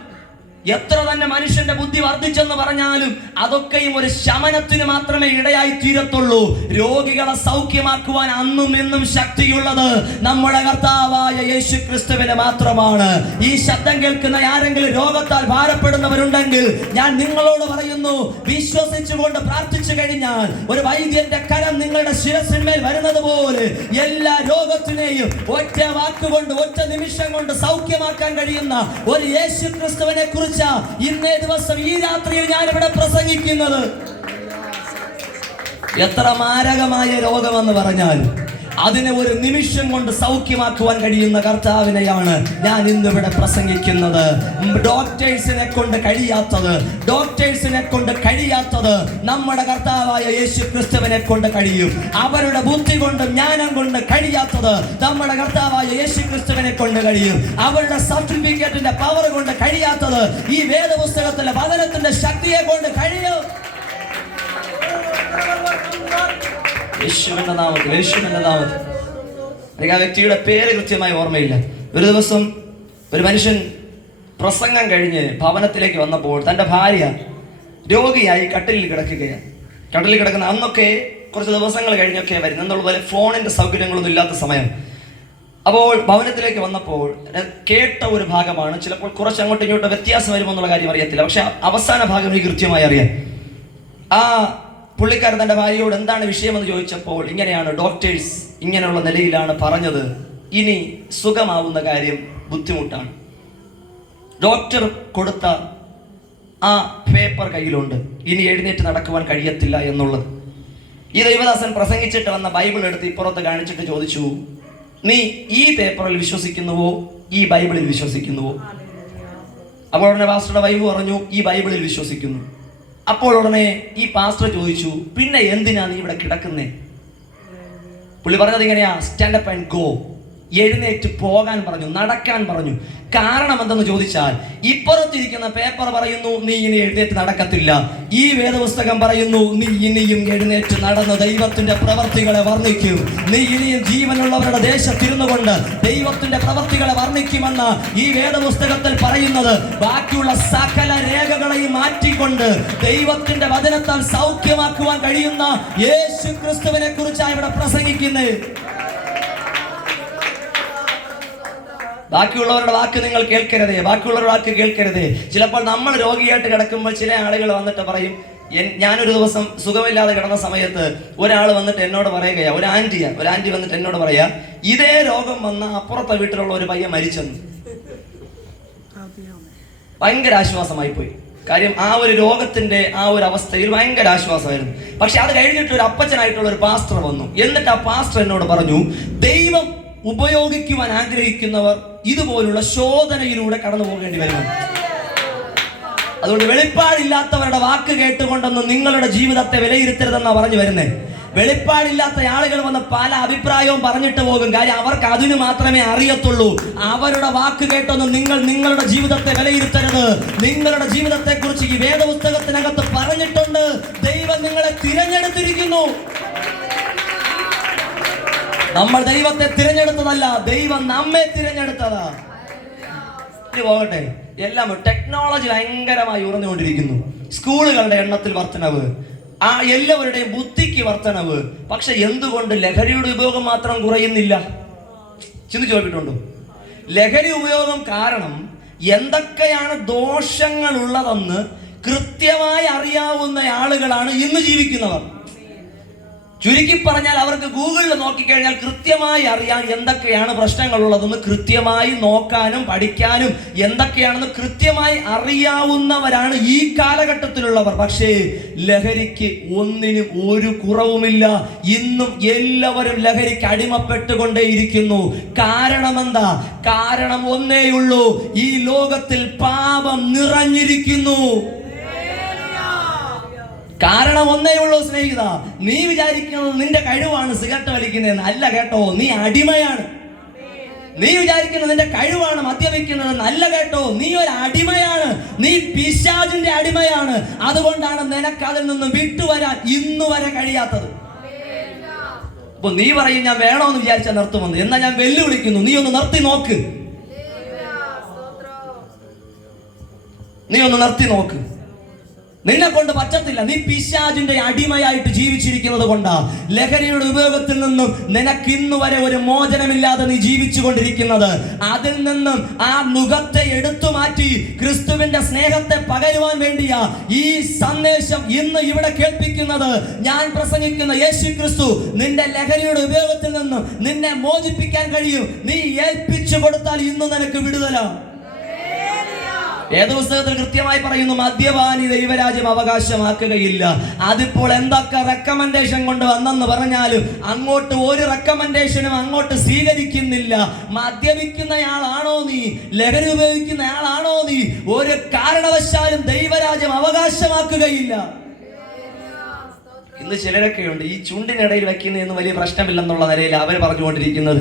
എത്ര തന്നെ മനുഷ്യന്റെ ബുദ്ധി വർദ്ധിച്ചെന്ന് പറഞ്ഞാലും അതൊക്കെയും ഒരു ശമനത്തിന് മാത്രമേ ഇടയായി തീരത്തുള്ളൂ. രോഗികളെ സൗഖ്യമാക്കുവാൻ അന്നും എന്നും ശക്തിയുള്ളത് നമ്മുടെ കർത്താവായ യേശു ക്രിസ്തുവിന് മാത്രമാണ്. ഈ ശബ്ദം കേൾക്കുന്ന ആരെങ്കിലും രോഗത്താൽ ഭാരപ്പെടുന്നവരുണ്ടെങ്കിൽ ഞാൻ നിങ്ങളോട് പറയുന്നു, വിശ്വസിച്ചുകൊണ്ട് പ്രാർത്ഥിച്ചു കഴിഞ്ഞാൽ ഒരു വൈദ്യന്റെ കരം നിങ്ങളുടെ ശിരസിന്മേൽ വരുന്നത് പോലെ എല്ലാ രോഗത്തിനെയും ഒറ്റ വാക്കുകൊണ്ട് ഒറ്റ നിമിഷം കൊണ്ട് സൗഖ്യമാക്കാൻ കഴിയുന്ന ഒരു യേശു ക്രിസ്തുവിനെ കുറിച്ച് ഇന്നേ ദിവസം ഈ രാത്രിയിൽ ഞാൻ ഇവിടെ പ്രസംഗിക്കുന്നത്. എത്ര മാരകമായ രോഗമെന്ന് പറഞ്ഞാൽ അതിനെ ഒരു നിമിഷം കൊണ്ട് സൗഖ്യമാക്കുവാൻ കഴിയുന്ന കർത്താവിനെയാണ് ഞാൻ ഇന്നിവിടെ പ്രസംഗിക്കുന്നത്. ഡോക്ടേഴ്സിനെ കൊണ്ട് കഴിയാത്തത് നമ്മുടെ കർത്താവായ യേശു ക്രിസ്തുവിനെ കൊണ്ട് കഴിയും. അവരുടെ ബുദ്ധി കൊണ്ട് ജ്ഞാനം കൊണ്ട് കഴിയാത്തത് നമ്മുടെ കർത്താവായ യേശു ക്രിസ്തുവിനെ കൊണ്ട് കഴിയും. അവരുടെ സർട്ടിഫിക്കറ്റിന്റെ പവർ കൊണ്ട് കഴിയാത്തത് ഈ വേദപുസ്തകത്തിലെ വചനത്തിന്റെ ശക്തിയെ കൊണ്ട് കഴിയും. യേശുവിന്റെ നാമത്തിൽ. എനിക്ക് ആ വ്യക്തിയുടെ പേര് കൃത്യമായി ഓർമ്മയില്ല. ഒരു ദിവസം ഒരു മനുഷ്യൻ പ്രസംഗം കഴിഞ്ഞ് ഭവനത്തിലേക്ക് വന്നപ്പോൾ തൻ്റെ ഭാര്യ രോഗിയായി കട്ടിലിൽ കിടക്കുകയാണ്. കട്ടിലിൽ കിടക്കുന്ന അന്നൊക്കെ കുറച്ച് ദിവസങ്ങൾ കഴിഞ്ഞൊക്കെ വരുന്നത് എന്നുള്ള ഫോണിന്റെ സൗകര്യങ്ങളൊന്നും ഇല്ലാത്ത സമയം. അപ്പോൾ ഭവനത്തിലേക്ക് വന്നപ്പോൾ കേട്ട ഒരു ഭാഗമാണ്. ചിലപ്പോൾ കുറച്ച് അങ്ങോട്ടും ഇങ്ങോട്ടും വ്യത്യാസം വരുമെന്നുള്ള കാര്യം അറിയത്തില്ല. പക്ഷെ അവസാന ഭാഗം എനിക്ക് കൃത്യമായി അറിയാം. ആ പുള്ളിക്കാരൻ തൻ്റെ ഭാര്യയോട് എന്താണ് വിഷയമെന്ന് ചോദിച്ചപ്പോൾ ഇങ്ങനെയാണ്, ഡോക്ടേഴ്സ് ഇങ്ങനെയുള്ള നിലയിലാണ് പറഞ്ഞത്, ഇനി സുഖമാവുന്ന കാര്യം ബുദ്ധിമുട്ടാണ്. ഡോക്ടർ കൊടുത്ത ആ പേപ്പർ കയ്യിലുണ്ട്, ഇനി എഴുന്നേറ്റ് നടക്കുവാൻ കഴിയത്തില്ല എന്നുള്ളത്. ഈ ദൈവദാസൻ പ്രസംഗിച്ചിട്ട് വന്ന ബൈബിൾ എടുത്ത് ഇപ്പുറത്ത് കാണിച്ചിട്ട് ചോദിച്ചു, നീ ഈ പേപ്പറിൽ വിശ്വസിക്കുന്നുവോ ഈ ബൈബിളിൽ വിശ്വസിക്കുന്നുവോ? അപ്പോൾ ഉടനെ പാസ്റ്ററുടെ വൈഫ് പറഞ്ഞു, ഈ ബൈബിളിൽ വിശ്വസിക്കുന്നു. അപ്പോൾ ഉടനെ ഈ പാസ്റ്റർ ചോദിച്ചു, പിന്നെ എന്തിനാ നീ ഇവിടെ കിടക്കുന്നേ? പുള്ളി പറഞ്ഞത് ഇങ്ങനെയാ, സ്റ്റാൻഡ് അപ്പ് ആൻഡ് ഗോ. എഴുന്നേറ്റ് പോകാൻ പറഞ്ഞു, നടക്കാൻ പറഞ്ഞു. കാരണം എന്തെന്ന് ചോദിച്ചാൽ, ഇപ്പുറത്തിരിക്കുന്ന പേപ്പർ പറയുന്നു നീ ഇനി എഴുന്നേറ്റ് നടക്കത്തില്ല, ഈ വേദപുസ്തകം പറയുന്നു നീ ഇനിയും എഴുന്നേറ്റ് നടന്ന് ദൈവത്തിന്റെ പ്രവർത്തികളെ വർണ്ണിക്കും, നീ ഇനിയും ജീവനുള്ളവരുടെ ദേശത്തിരുന്നു കൊണ്ട് ദൈവത്തിന്റെ പ്രവർത്തികളെ വർണ്ണിക്കുമെന്ന് ഈ വേദപുസ്തകത്തിൽ പറയുന്നത്. ബാക്കിയുള്ള സകല രേഖകളെയും മാറ്റിക്കൊണ്ട് ദൈവത്തിന്റെ വചനത്താൽ സൗഖ്യമാക്കുവാൻ കഴിയുന്ന യേശു ക്രിസ്തുവിനെ കുറിച്ചാണ് ഇവിടെ പ്രസംഗിക്കുന്നത്. ബാക്കിയുള്ളവരുടെ വാക്ക് നിങ്ങൾ കേൾക്കരുതേ, ബാക്കിയുള്ളവരുടെ വാക്ക് കേൾക്കരുതേ. ചിലപ്പോൾ നമ്മൾ രോഗിയായിട്ട് കിടക്കുമ്പോൾ ചില ആളുകൾ വന്നിട്ട് പറയും, ഞാനൊരു ദിവസം സുഖമില്ലാതെ കിടന്ന സമയത്ത് ഒരാൾ വന്നിട്ട് എന്നോട് പറയുകയാ, ഒരു ആന്റി വന്നിട്ട് എന്നോട് പറയാ, ഇതേ രോഗം വന്ന അപ്പുറത്തെ വീട്ടിലുള്ള ഒരു പയ്യൻ മരിച്ചെന്ന്. ഭയങ്കര ആശ്വാസമായി പോയി. കാര്യം ആ ഒരു രോഗത്തിന്റെ ആ ഒരു അവസ്ഥയിൽ ഭയങ്കര ആശ്വാസമായിരുന്നു. പക്ഷെ അത് കഴിഞ്ഞിട്ട് ഒരു അപ്പച്ചനായിട്ടുള്ള ഒരു പാസ്റ്റർ വന്നു. എന്നിട്ട് ആ പാസ്റ്റർ എന്നോട് പറഞ്ഞു, ദൈവം ഉപയോഗിക്കുവാൻ ആഗ്രഹിക്കുന്നവർ ഇതുപോലുള്ള ശോധനയിലൂടെ കടന്നു പോകേണ്ടി വരും. അതുകൊണ്ട് വെളിപ്പാടില്ലാത്തവരുടെ വാക്ക് കേട്ടുകൊണ്ടൊന്നും നിങ്ങളുടെ ജീവിതത്തെ വിലയിരുത്തരുതെന്നാണ് പറഞ്ഞു വരുന്നത്. വെളിപ്പാടില്ലാത്ത ആളുകൾ വന്ന് പല അഭിപ്രായവും പറഞ്ഞിട്ട് പോകും. കാര്യം അവർക്ക് അതിന് മാത്രമേ അറിയത്തുള്ളൂ. അവരുടെ വാക്ക് കേട്ടൊന്നും നിങ്ങൾ നിങ്ങളുടെ ജീവിതത്തെ വിലയിരുത്തരുത്. നിങ്ങളുടെ ജീവിതത്തെ കുറിച്ച് ഈ വേദപുസ്തകത്തിനകത്ത് പറഞ്ഞിട്ടുണ്ട്. ദൈവം നിങ്ങളെ തിരഞ്ഞെടുത്തിരിക്കുന്നു. നമ്മൾ ദൈവത്തെ തിരഞ്ഞെടുത്തതല്ല, ദൈവം നമ്മെ തിരഞ്ഞെടുത്തതാ. പോകട്ടെ, എല്ലാം ടെക്നോളജി ഭയങ്കരമായി ഉയർന്നുകൊണ്ടിരിക്കുന്നു. സ്കൂളുകളുടെ എണ്ണത്തിൽ വർധനവ്, ആ എല്ലാവരുടെയും ബുദ്ധിക്ക് വർധനവ്. പക്ഷെ എന്തുകൊണ്ട് ലഹരിയുടെ ഉപയോഗം മാത്രം കുറയുന്നില്ല? ചിന്തിച്ചു നോക്കിയിട്ടുണ്ടോ? ലഹരി ഉപയോഗം കാരണം എന്തൊക്കെയാണ് ദോഷങ്ങൾ ഉള്ളതെന്ന് കൃത്യമായി അറിയാവുന്ന ആളുകളാണ് ഇന്ന് ജീവിക്കുന്നവർ. ചുരുക്കി പറഞ്ഞാൽ അവർക്ക് ഗൂഗിളിൽ നോക്കിക്കഴിഞ്ഞാൽ കൃത്യമായി അറിയാൻ എന്തൊക്കെയാണ് പ്രശ്നങ്ങളുള്ളതെന്ന് കൃത്യമായി നോക്കാനും പഠിക്കാനും എന്തൊക്കെയാണെന്ന് കൃത്യമായി അറിയാവുന്നവരാണ് ഈ കാലഘട്ടത്തിലുള്ളവർ. പക്ഷേ ലഹരിക്ക് ഒന്നിനും ഒരു കുറവുമില്ല. ഇന്നും എല്ലാവരും ലഹരിക്ക് അടിമപ്പെട്ടുകൊണ്ടേയിരിക്കുന്നു. കാരണമെന്താ? കാരണം ഒന്നേയുള്ളൂ, ഈ ലോകത്തിൽ പാപം നിറഞ്ഞിരിക്കുന്നു. കാരണം ഒന്നേ ഉള്ളൂ സ്നേഹിത. നീ വിചാരിക്കുന്നത് നിന്റെ കഴിവാണ് സിഗരറ്റ് വലിക്കുന്നതെന്ന് അല്ല കേട്ടോ, നീ അടിമയാണ്. നീ വിചാരിക്കുന്നത് നിന്റെ കഴിവാണ് മദ്യപിക്കുന്നത് നല്ല കേട്ടോ, നീ ഒരു അടിമയാണ്. നീ പിശാചിന്റെ അടിമയാണ്. അതുകൊണ്ടാണ് നിനക്ക് അതിൽ നിന്ന് വിട്ടുവരാൻ ഇന്നു വരെ കഴിയാത്തത്. അപ്പൊ നീ പറയും ഞാൻ വേണോന്ന് വിചാരിച്ചാൽ നിർത്തുമെന്ന്. എന്നാ ഞാൻ വെല്ലുവിളിക്കുന്നു, നീ ഒന്ന് നിർത്തി നോക്ക്. നീ ഒന്ന് നിർത്തി നോക്ക്. നിന്നെ കൊണ്ട് പറ്റത്തില്ല. നീ പിശാചിന്റെ അടിമയായിട്ട് ജീവിച്ചിരിക്കുന്നത് കൊണ്ടാ ലഹരിയുടെ ഉപയോഗത്തിൽ നിന്നും നിനക്ക് ഇന്നു വരെ ഒരു മോചനമില്ലാതെ നീ ജീവിച്ചു കൊണ്ടിരിക്കുന്നത്. അതിൽ നിന്നും ആ മുഖത്തെ എടുത്തു മാറ്റി ക്രിസ്തുവിന്റെ സ്നേഹത്തെ പകരുവാൻ വേണ്ടിയാ ഈ സന്ദേശം ഇന്ന് ഇവിടെ കേൾപ്പിക്കുന്നത്. ഞാൻ പ്രസംഗിക്കുന്ന യേശു ക്രിസ്തു നിന്റെ ലഹരിയുടെ ഉപയോഗത്തിൽ നിന്നും നിന്നെ മോചിപ്പിക്കാൻ കഴിയും. നീ ഏൽപ്പിച്ചു കൊടുത്താൽ ഇന്ന് നിനക്ക് വിടുതലാണ്. വേദപുസ്തകത്തിൽ കൃത്യമായി പറയുന്നു, മദ്യപാനി ദൈവരാജ്യം അവകാശമാക്കുകയില്ല. അതിപ്പോൾ എന്തൊക്കെ റെക്കമെൻഡേഷൻ കൊണ്ട് വന്നെന്ന് പറഞ്ഞാലും അങ്ങോട്ട് ഒരു റെക്കമെൻഡേഷനും അങ്ങോട്ട് സ്വീകരിക്കുന്നില്ല. മദ്യപിക്കുന്നയാളാണോ നീ? ലഹരി ഉപയോഗിക്കുന്നയാളാണോ നീ? ഒരു കാരണവശാലും ദൈവരാജ്യം അവകാശമാക്കുകയില്ല. ഇന്ന് ചിലരൊക്കെയുണ്ട് ഈ ചുണ്ടിനിടയിൽ വയ്ക്കുന്നതെന്ന് വലിയ പ്രശ്നമില്ലെന്നുള്ള നിലയിൽ അവർ പറഞ്ഞുകൊണ്ടിരിക്കുന്നത്.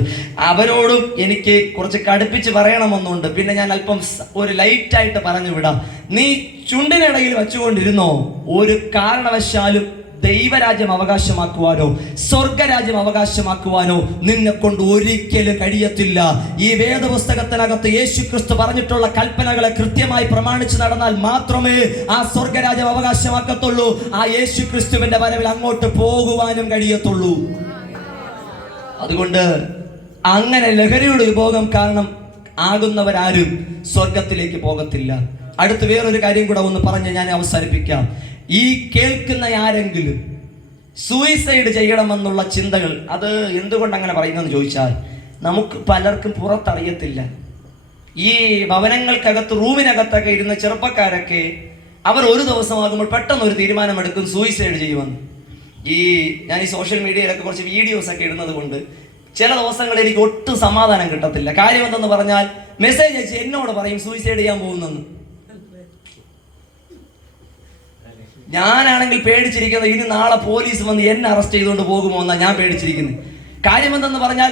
അവരോടും എനിക്ക് കുറച്ച് കടുപ്പിച്ച് പറയണമെന്നുണ്ട്. പിന്നെ ഞാൻ അല്പം ഒരു ലൈറ്റായിട്ട് പറഞ്ഞു വിടാം. നീ ചുണ്ടിനിടയിൽ വെച്ചുകൊണ്ടിരുന്നോ ഒരു കാരണവശാലും ദൈവരാജ്യം അവകാശമാക്കുവാനോ സ്വർഗരാജ്യം അവകാശമാക്കുവാനോ നിന്നെ കൊണ്ട് ഒരിക്കലും കഴിയത്തില്ല. ഈ വേദപുസ്തകത്തിനകത്ത് യേശു ക്രിസ്തു പറഞ്ഞിട്ടുള്ള കൽപ്പനകളെ കൃത്യമായി പ്രമാണിച്ച് നടന്നാൽ മാത്രമേ ആ സ്വർഗരാജ്യം അവകാശമാക്കത്തുള്ളൂ. ആ യേശു ക്രിസ്തുവിന്റെ വരവിൽ അങ്ങോട്ട് പോകുവാനും കഴിയത്തുള്ളൂ. അതുകൊണ്ട് അങ്ങനെ ലഹരിയുടെ ഉപയോഗം കാരണം ആകുന്നവരാരും സ്വർഗത്തിലേക്ക് പോകത്തില്ല. അടുത്ത് വേറൊരു കാര്യം കൂടെ ഒന്ന് പറഞ്ഞ് ഞാൻ അവസാനിപ്പിക്കാം. ഈ കേൾക്കുന്ന ആരെങ്കിലും സൂയിസൈഡ് ചെയ്യണമെന്നുള്ള ചിന്തകൾ, അത് എന്തുകൊണ്ട് അങ്ങനെ പറയുന്നതെന്ന് ചോദിച്ചാൽ, നമുക്ക് പലർക്കും പുറത്തറിയത്തില്ല. ഈ ഭവനങ്ങൾക്കകത്ത് റൂമിനകത്തൊക്കെ ഇരുന്ന ചെറുപ്പക്കാരൊക്കെ അവർ ഒരു ദിവസമാകുമ്പോൾ പെട്ടെന്ന് ഒരു തീരുമാനമെടുക്കും സൂയിസൈഡ് ചെയ്യുമെന്ന്. ഞാൻ ഈ സോഷ്യൽ മീഡിയയിലൊക്കെ കുറച്ച് വീഡിയോസ് ഒക്കെ ഇടുന്നത് കൊണ്ട് ചില ദിവസങ്ങളിൽ എനിക്ക് ഒട്ടും സമാധാനം കിട്ടത്തില്ല. കാര്യം എന്തെന്ന് പറഞ്ഞാൽ, മെസ്സേജ് അയച്ച് എന്നോട് പറയും സൂയിസൈഡ് ചെയ്യാൻ പോകുന്നെന്ന്. ഞാനാണെങ്കിൽ പേടിച്ചിരിക്കുന്നത് ഇനി നാളെ പോലീസ് വന്ന് എന്നെ അറസ്റ്റ് ചെയ്തുകൊണ്ട് പോകുമോ എന്നാണ് ഞാൻ പേടിച്ചിരിക്കുന്നത്. കാര്യം എന്തെന്ന് പറഞ്ഞാൽ,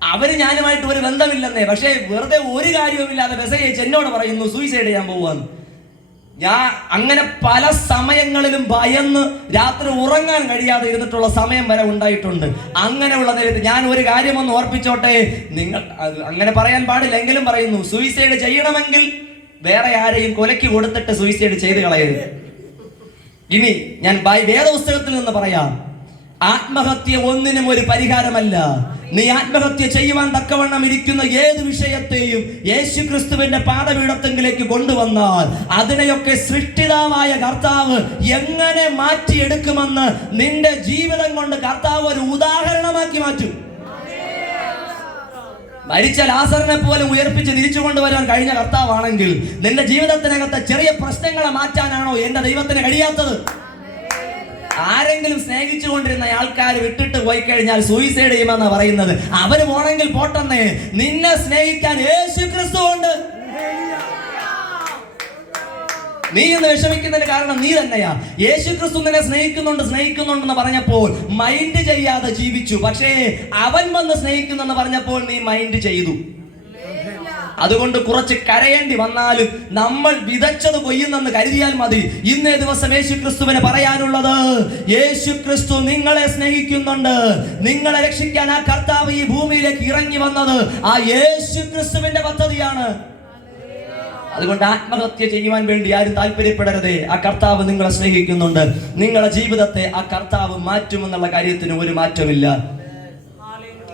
അവര് ഞാനുമായിട്ട് ഒരു ബന്ധമില്ലെന്നേ, പക്ഷേ വെറുതെ ഒരു കാര്യവുമില്ലാതെ മെസ്സേജ് അയച്ച് എന്നോട് പറയുന്നു സൂയിസൈഡ് ചെയ്യാൻ പോവാന്ന്. ഞാൻ അങ്ങനെ പല സമയങ്ങളിലും ഭയന്ന് രാത്രി ഉറങ്ങാൻ കഴിയാതെ ഇരുന്നിട്ടുള്ള സമയം വരെ ഉണ്ടായിട്ടുണ്ട്. അങ്ങനെയുള്ള നേരത്ത് ഞാൻ ഒരു കാര്യം ഒന്ന് ഓർപ്പിച്ചോട്ടെ, നിങ്ങൾ അങ്ങനെ പറയാൻ പാടില്ലെങ്കിലും പറയുന്നു, സൂയിസൈഡ് ചെയ്യണമെങ്കിൽ വേറെ ആരെയും കൊലയ്ക്ക് കൊടുത്തിട്ട് സൂയിസൈഡ് ചെയ്ത് കളയരുത്. ഇനി ഞാൻ വേദപുസ്തകത്തിൽ നിന്ന് പറയാം, ആത്മഹത്യ ഒന്നിനും ഒരു പരിഹാരമല്ല. നീ ആത്മഹത്യ ചെയ്യുവാൻ തക്കവണ്ണം ഇരിക്കുന്ന ഏത് വിഷയത്തെയും യേശു ക്രിസ്തുവിന്റെ പാദപീഠത്തെങ്കിലേക്ക് കൊണ്ടുവന്നാൽ അതിനെയൊക്കെ സൃഷ്ടിതാവായ കർത്താവ് എങ്ങനെ മാറ്റിയെടുക്കുമെന്ന് നിന്റെ ജീവിതം കൊണ്ട് കർത്താവ് ഒരു ഉദാഹരണമാക്കി മാറ്റും. മരിച്ച ലാസറിനെ പോലെ ഉയർപ്പിച്ച് തിരിച്ചു കൊണ്ടുവരാൻ കഴിഞ്ഞ കർത്താവാണെങ്കിൽ നിന്റെ ജീവിതത്തിനകത്തെ ചെറിയ പ്രശ്നങ്ങളെ മാറ്റാനാണോ എന്റെ ദൈവത്തിന് കഴിയാത്തത്? ആരെങ്കിലും സ്നേഹിച്ചുകൊണ്ടിരുന്ന ആൾക്കാർ വിട്ടിട്ട് പോയി കഴിഞ്ഞാൽ സൂയിസൈഡ് ചെയ്യുമെന്നാ പറയുന്നത്. അവര് പോണെങ്കിൽ പോട്ടെന്നേ, നിന്നെ സ്നേഹിക്കാൻ യേശു ക്രിസ്തു ഉണ്ട്. നീ ഇന്ന് വിഷമിക്കുന്നതിന് കാരണം നീ തന്നെയാ. യേശു ക്രിസ്തു നിന്നെ സ്നേഹിക്കുന്നുണ്ടെന്ന് പറഞ്ഞപ്പോൾ മൈൻഡ് ചെയ്യാതെ ജീവിച്ചു. പക്ഷേ അവൻ വന്ന് സ്നേഹിക്കുന്നെന്ന് പറഞ്ഞപ്പോൾ നീ മൈൻഡ് ചെയ്തു. അതുകൊണ്ട് കുറച്ച് കരയേണ്ടി വന്നാലും നമ്മൾ വിതച്ചത് കൊയ്യുന്നെന്ന് കരുതിയാൽ മതി. ഇന്നേ ദിവസം യേശു ക്രിസ്തുവിന് പറയാനുള്ളത്, യേശു ക്രിസ്തു നിങ്ങളെ സ്നേഹിക്കുന്നുണ്ട്. നിങ്ങളെ രക്ഷിക്കാൻ ആ കർത്താവ് ഈ ഭൂമിയിലേക്ക് ഇറങ്ങി വന്നത് ആ യേശു ക്രിസ്തുവിന്റെ പദ്ധതിയാണ്. അതുകൊണ്ട് ആത്മഹത്യ ചെയ്യുവാൻ വേണ്ടി ആരും താല്പര്യപ്പെടരുതേ. ആ കർത്താവ് നിങ്ങളെ സ്നേഹിക്കുന്നുണ്ട്. നിങ്ങളുടെ ജീവിതത്തെ ആ കർത്താവ് മാറ്റുമെന്നുള്ള കാര്യത്തിന് ഒരു മാറ്റമില്ല.